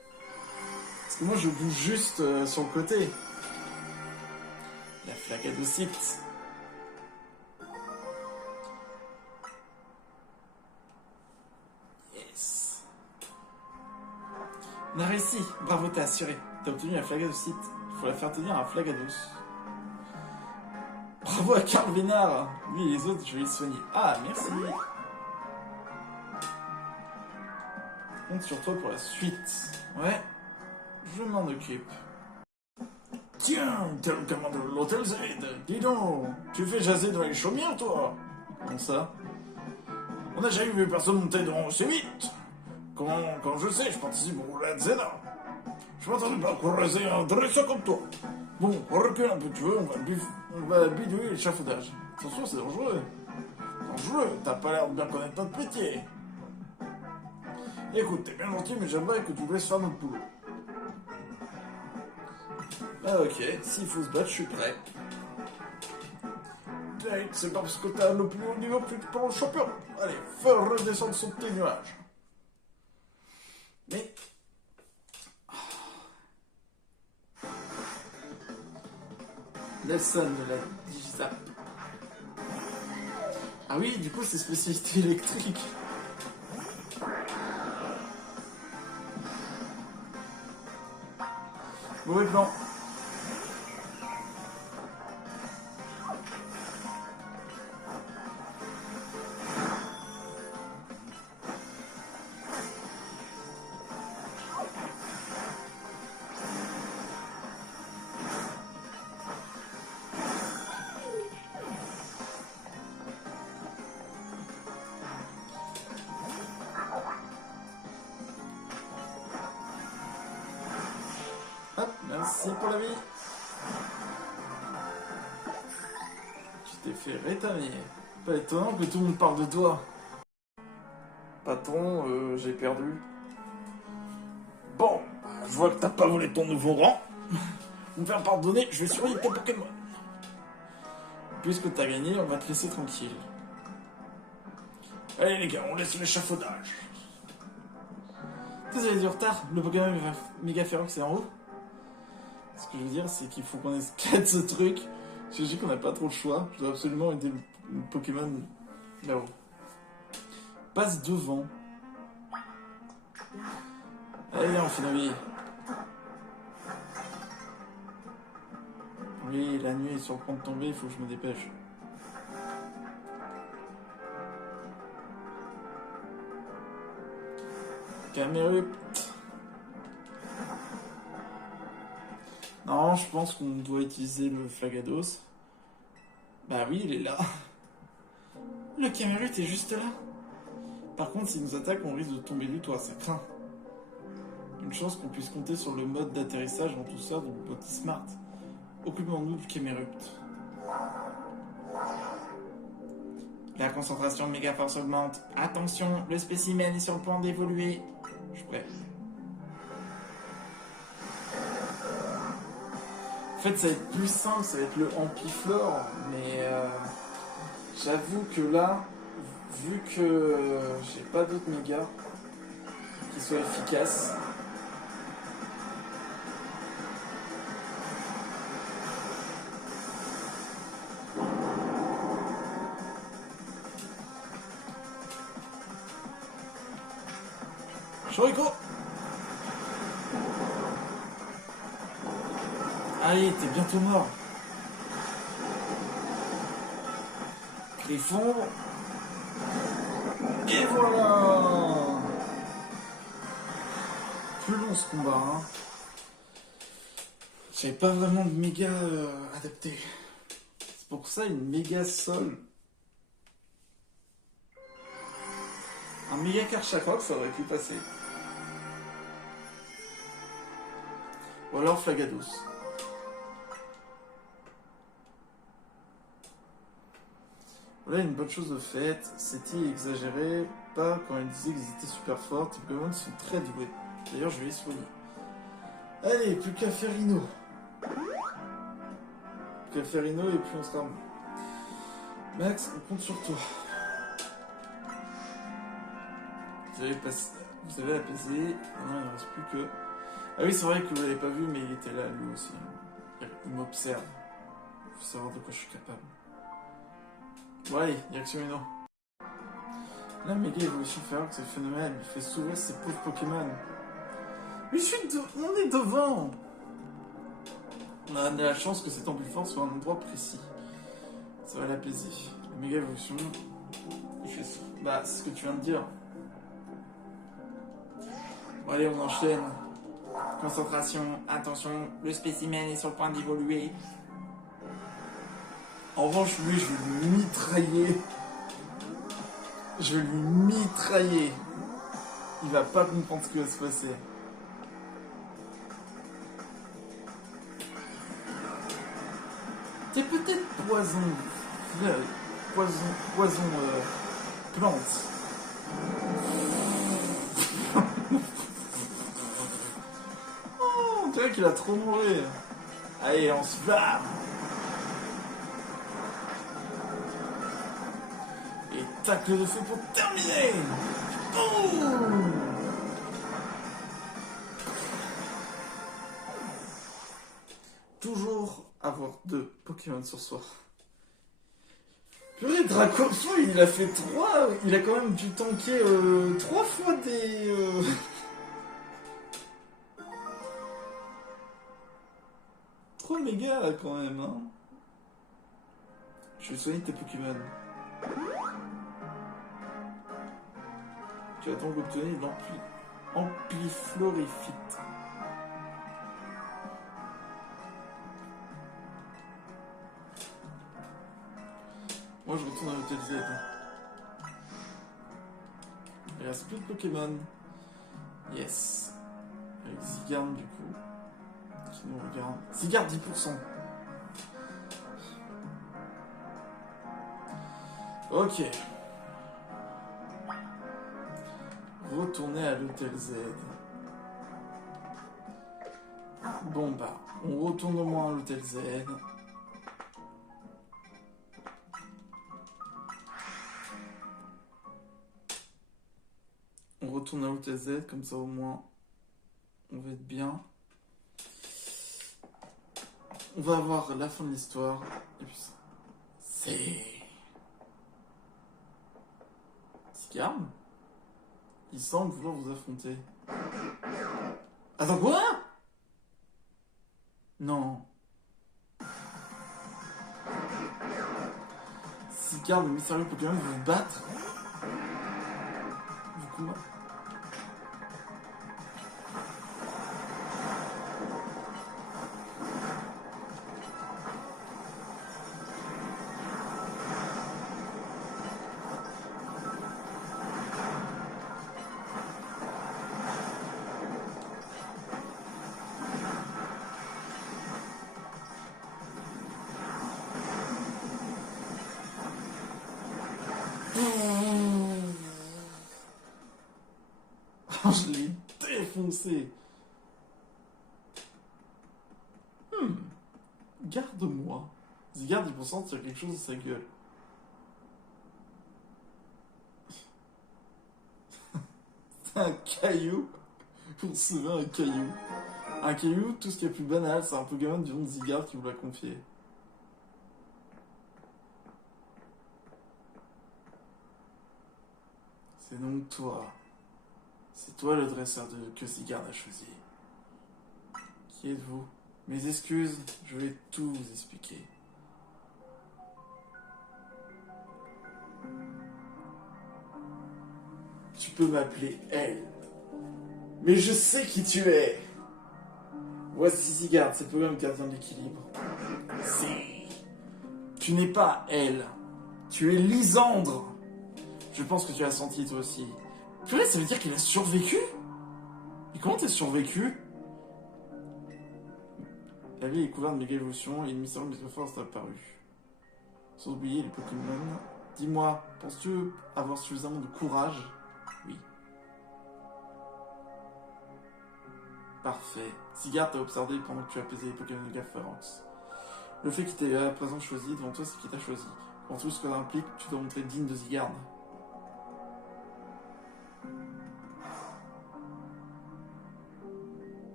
Parce que moi je bouge juste sur le côté. La Flagadocyte. Yes. On a réussi. Bravo, t'as assuré. T'as obtenu la Flagadocyte. Il faut la faire tenir à Flagados. Bravo à Karl Vénard. Lui et les autres, je vais les soigner. Ah, merci. compte sur toi pour la suite. Ouais, je m'en occupe. Tiens, t'es le commandant de l'hôtel Z. Dis donc, tu fais jaser dans les chaumières, toi? Comment ça? On n'a jamais vu personne monter dans aussi vite. Quand je sais, je participe au Red Zena. Je m'attendais pas à croiser un dresseur comme toi. Bon, on recule un peu, tu veux, on va bidouiller l'échafaudage. Attention, c'est dangereux. Dangereux, t'as pas l'air de bien connaître notre métier. Écoute, t'es bien gentil, mais j'aimerais que tu me laisses faire notre boulot. Ah ok, s'il faut se battre, je suis prêt. Jake, c'est pas parce que t'as le plus haut niveau que tu te prends le champion. Allez, fais redescendre son petit nuage. Mais... Nelson de la Digizap. Ah oui, du coup, c'est spécialité électrique. Mauvais plan. Hop, merci pour la vie. Tu t'es fait rétamer. Pas étonnant que tout le monde parle de toi. Patron, j'ai perdu. Bon, je vois que t'as pas volé ton nouveau rang. Pour me faire pardonner, je vais surveiller tes Pokémon. Puisque t'as gagné, on va te laisser tranquille. Allez les gars, on laisse l'échafaudage. Désolé du retard, le Pokémon méga férox est en haut. Ce que je veux dire, c'est qu'il faut qu'on escalade ce truc. Je dis qu'on n'a pas trop le choix. Je dois absolument aider le Pokémon là-haut. Passe devant. Allez, viens, on fait nos vies. Oui, la nuit est sur le point de tomber, il faut que je me dépêche. Camerupt. Non, je pense qu'on doit utiliser le Flagados. Bah oui, il est là. Le Camerupt est juste là. Par contre, s'il nous attaque, on risque de tomber du toit, ça craint. Une chance qu'on puisse compter sur le mode d'atterrissage en douceur du bot Smart. Occupons-nous du Camerupt. La concentration de méga force augmente. Attention, le spécimen est sur le point d'évoluer. Je suis prêt. En fait, ça va être plus simple, ça va être le Ampiflore, mais j'avoue que là, vu que j'ai pas d'autres mégas qui soient efficaces, Chorico! Allez, t'es bientôt mort. Griffon. Et voilà. Plus long ce combat, hein. J'avais pas vraiment de méga adapté. C'est pour ça une méga sol. Un méga Karchakroc, ça aurait pu passer. Ou alors Flagados. Voilà une bonne chose de fait, c'est-il exagéré, pas quand il disait qu'ils étaient super forts, les Pokémon sont très doués. D'ailleurs, je vais les soigner. Allez, plus qu'à Ferrino. Plus qu'à Ferrino et puis on sera bon. Max, on compte sur toi. Vous avez apaisé. Maintenant, il ne reste plus que... Ah oui, c'est vrai que vous l'avez pas vu, mais il était là, lui aussi. Il m'observe. Il faut savoir de quoi je suis capable. Bon allez, direction Uno. La méga évolution féroce, c'est phénoménal, il fait s'ouvrir ses pauvres Pokémon. Mais on est devant. On a de la chance que cet Ampiflore soit à un endroit précis. Ça va l'apaiser. La méga évolution, il fait ça. Bah, c'est ce que tu viens de dire. Bon, allez, on enchaîne. Concentration, attention, le spécimen est sur le point d'évoluer. En revanche, lui, je vais lui mitrailler. Je vais lui mitrailler. Il va pas comprendre ce qui va se passer. C'est peut-être poison. Poison plante. Oh, on dirait qu'il a trop mouru. Allez, on se barre. Et tacle de feu pour terminer. Boum. Toujours avoir 2 Pokémon sur soi. Purée, Dracofeu, il a fait 3. Il a quand même dû tanker 3 fois des... 3 mégas là quand même, hein. Je vais soigner tes Pokémon. Tu as donc obtenu l'Ampiflorifite. Moi je retourne à l'hôtel Z. Il reste plus de Pokémon. Yes. Avec Zygarde du coup. Qui nous regarde. Zygarde 10%. Ok. Retourner à l'hôtel Z. Bon bah, on retourne au moins à l'hôtel Z. On retourne à l'hôtel Z, comme ça au moins on va être bien. On va avoir la fin de l'histoire. Et puis ça. C'est... Zygarde ? Il semble vouloir vous affronter. Attends, quoi ? Non. Zygarde, le mystérieux Pokémon, veut vous battre ? Du coup... Je l'ai défoncé. Garde-moi. Zygarde, il peut sentir quelque chose dans sa gueule. C'est un caillou. Pour sauver un caillou. Un caillou, tout ce qui est plus banal, c'est un Pokémon du nom de Zygarde qui vous l'a confié. C'est donc toi. C'est toi le dresseur que Zygarde a choisi. Qui êtes-vous? Mes excuses, je vais tout vous expliquer. Tu peux m'appeler elle. Mais je sais qui tu es. Voici Zygarde, c'est le même gardien de l'équilibre. Si. Tu n'es pas elle. Tu es Lysandre. Je pense que tu as senti toi aussi. Purée, ça veut dire qu'il a survécu? Et comment t'as survécu? La ville est couverte de méga évolutions et une mystérieuse métaphore est apparue. Sans oublier les Pokémon. Dis-moi, penses-tu avoir suffisamment de courage? Oui. Parfait. Zygarde t'a observé pendant que tu apaisais les Pokémon de Gafarox. Le fait qu'il t'ait à présent choisi devant toi, c'est qu'il t'a choisi. Pour tout ce que ça implique, tu dois montrer digne de Zygarde.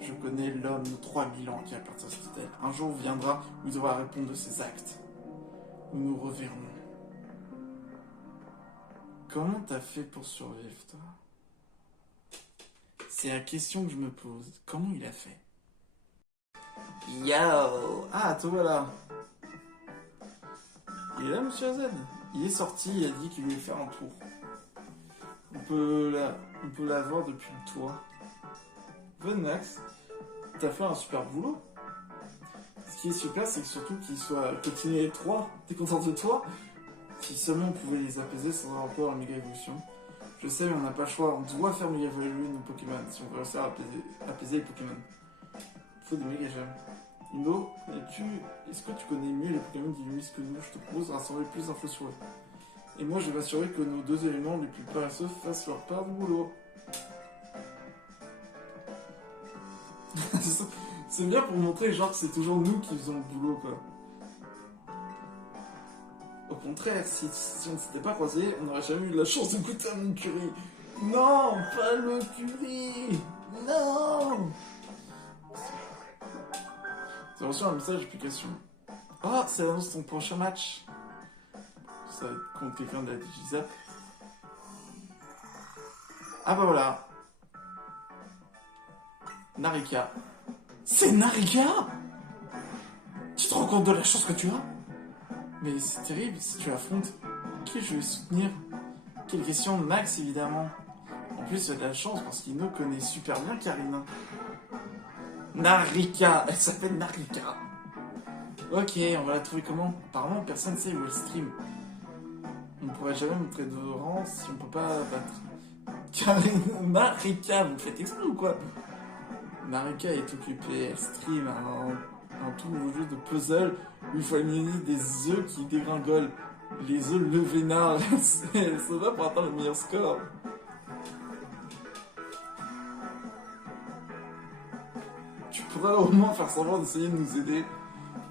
Je connais l'homme de 3000 ans qui appartient à cette hôtel. Un jour viendra où il devra répondre de ses actes. Nous nous reverrons. Comment t'as fait pour survivre, toi? C'est la question que je me pose. Comment il a fait? Yo! Ah, toi voilà. Il est là, Monsieur Z. Il est sorti, il a dit qu'il voulait faire un tour. On peut la voir depuis le toit. Bonne Max, t'as fait un super boulot. Ce qui est super, c'est que surtout qu'ils soient continués les trois. T'es content de toi? Si seulement on pouvait les apaiser sans avoir peur à la méga évolution. Je sais, mais on n'a pas le choix. On doit faire méga évoluer nos Pokémon si on veut réussir à apaiser les Pokémon. Il faut des méga gemmes. Ino, est-ce que tu connais mieux les Pokémon d'Illumis que nous? Je te propose de rassembler plus d'infos sur eux. Et moi, je vais m'assurer que nos deux éléments les plus paresseux fassent leur part du boulot. C'est bien pour montrer genre que c'est toujours nous qui faisons le boulot, quoi. Au contraire, si on ne s'était pas croisés, on n'aurait jamais eu la chance de goûter à mon curry. Non, pas le curry. Non. J'ai reçu un message d'application. Ah, ça annonce ton prochain match. Ça va être contre quelqu'un de la Digizap. Ah bah voilà. Narika. C'est Narika? Tu te rends compte de la chance que tu as? Mais c'est terrible si tu affrontes. Qui je vais soutenir? Quelle question? Max, évidemment. En plus, il a de la chance parce qu'il nous connaît super bien, Karina. Narika. Elle s'appelle Narika. Ok, on va la trouver comment? Apparemment, personne ne sait où elle stream. On ne pourrait jamais montrer de rang si on peut pas battre. Karina, Narika, vous faites exprès ou quoi? Narika est occupée, elle stream un tout nouveau jeu de puzzle où il faut éliminer des œufs qui dégringolent. Les œufs levénards, elle se bat pour atteindre le meilleur score. Tu pourrais au moins faire semblant d'essayer de nous aider.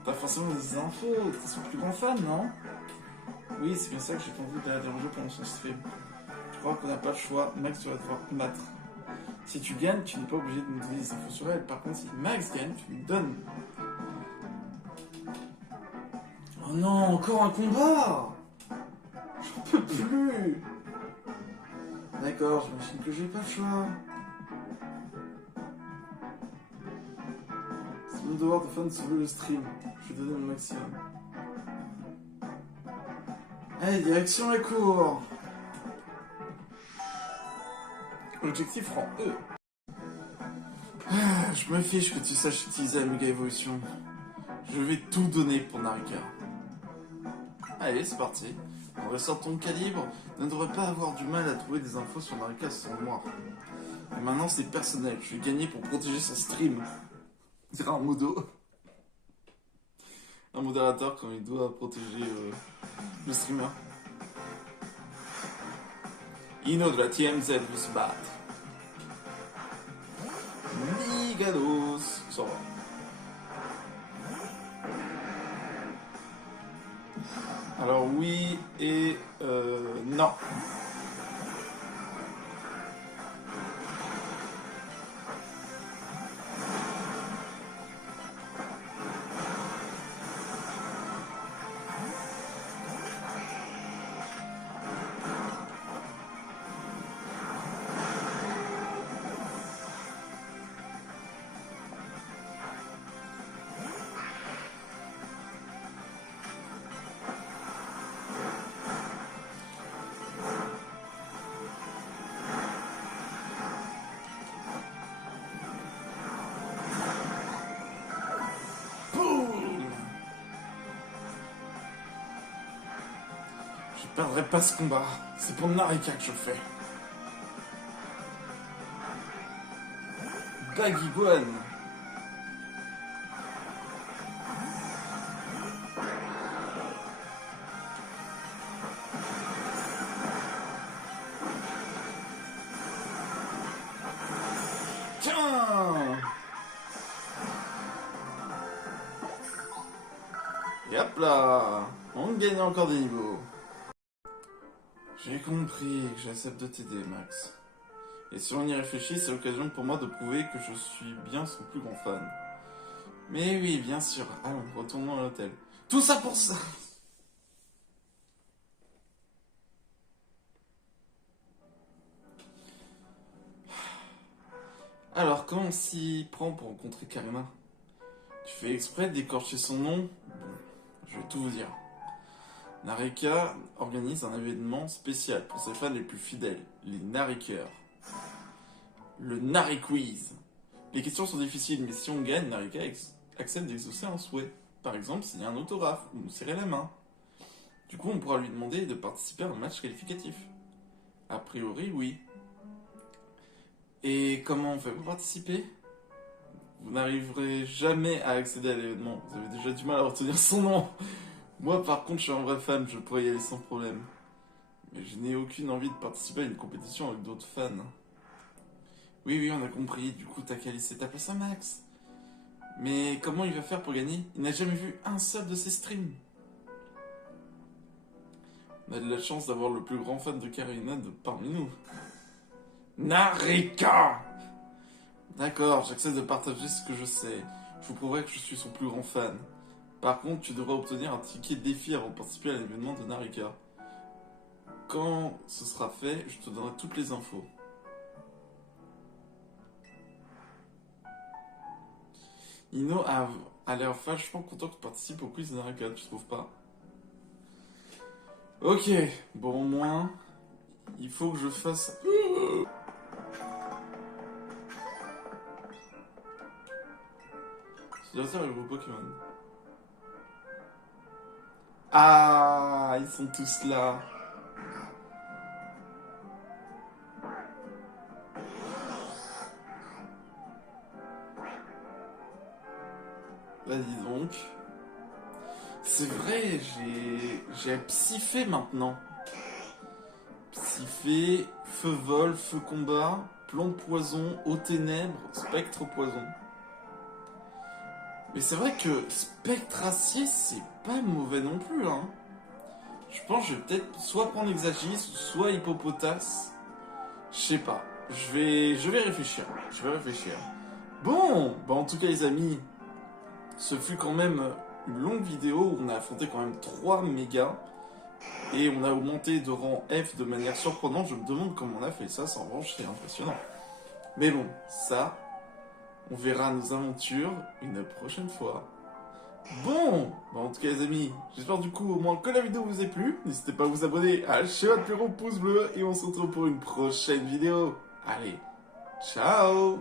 T'as forcément des infos, t'es son plus grand fan, non? Oui, c'est bien ça que j'ai tenté de la déranger pendant son stream. Je crois qu'on n'a pas le choix, Max tu vas devoir combattre. Si tu gagnes, tu n'es pas obligé de nous donner des infos sur elle. Par contre, si Max gagne, tu lui donnes. Oh non, encore un combat! J'en peux plus! D'accord, j'imagine que j'ai pas le choix. C'est mon devoir de fan de sauver le stream. Je vais donner mon maximum. Allez, direction la cour! Objectif rang E. Je me fiche que tu saches utiliser la méga évolution. Je vais tout donner pour Narika. Allez, c'est parti. En ressort ton calibre, ne devrait pas avoir du mal à trouver des infos sur Narika sans moi. Et maintenant, c'est personnel. Je vais gagner pour protéger son stream. C'est un modo. Un modérateur quand il doit protéger le streamer. Ino de la TMZ veut se battre. Migados. Ça va. Alors oui et non. Je perdrai pas ce combat. C'est pour Narika que je le fais. Baguiguan. Tiens. Et hop là. On gagne encore des niveaux. J'ai compris que j'accepte de t'aider, Max. Et si on y réfléchit, c'est l'occasion pour moi de prouver que je suis bien son plus grand fan. Mais oui, bien sûr. Allons, retournons à l'hôtel. Tout ça pour ça! Alors, comment on s'y prend pour rencontrer Karina? Tu fais exprès d'écorcher son nom? Bon, je vais tout vous dire. Narika organise un événement spécial pour ses fans les plus fidèles, les Narikers. Le Nari Quiz. Les questions sont difficiles, mais si on gagne, Narika accepte d'exaucer un souhait. Par exemple, s'il y a un autographe ou nous serrer la main. Du coup, on pourra lui demander de participer à un match qualificatif. A priori, oui. Et comment on fait pour participer? Vous n'arriverez jamais à accéder à l'événement. Vous avez déjà du mal à retenir son nom. Moi, par contre, je suis un vrai fan, je pourrais y aller sans problème. Mais je n'ai aucune envie de participer à une compétition avec d'autres fans. Oui, on a compris. Du coup, t'as qu'à laisser ta place à Max. Mais comment il va faire pour gagner? Il n'a jamais vu un seul de ses streams. On a de la chance d'avoir le plus grand fan de Karina parmi nous. Narika! D'accord, j'accepte de partager ce que je sais. Je vous prouverai que je suis son plus grand fan. Par contre, tu devras obtenir un ticket défi avant de participer à l'événement de Narika. Quand ce sera fait, je te donnerai toutes les infos. Ino a l'air vachement content que tu participes au quiz de Narika, tu trouves pas? Ok, bon, au moins, il faut que je fasse... Je dois faire le gros Pokémon. Ah, ils sont tous là. Vas-y donc. C'est vrai, j'ai Psyphé maintenant. Psyphé, feu vol, feu combat, plomb poison, eau ténèbres, spectre poison. Mais c'est vrai que spectre acier, c'est pas mauvais non plus, hein. Je pense que je vais peut-être soit prendre Exagis, soit Hippopotas. Je sais pas. Je vais réfléchir. Bon, bah en tout cas les amis, ce fut quand même une longue vidéo où on a affronté quand même 3 mégas. Et on a augmenté de rang F de manière surprenante. Je me demande comment on a fait ça, en revanche c'est impressionnant. Mais bon, ça, on verra nos aventures une prochaine fois. Bon, bah en tout cas les amis, j'espère du coup au moins que la vidéo vous ait plu. N'hésitez pas à vous abonner, à lâcher votre plus gros pouce bleu et on se retrouve pour une prochaine vidéo. Allez, ciao!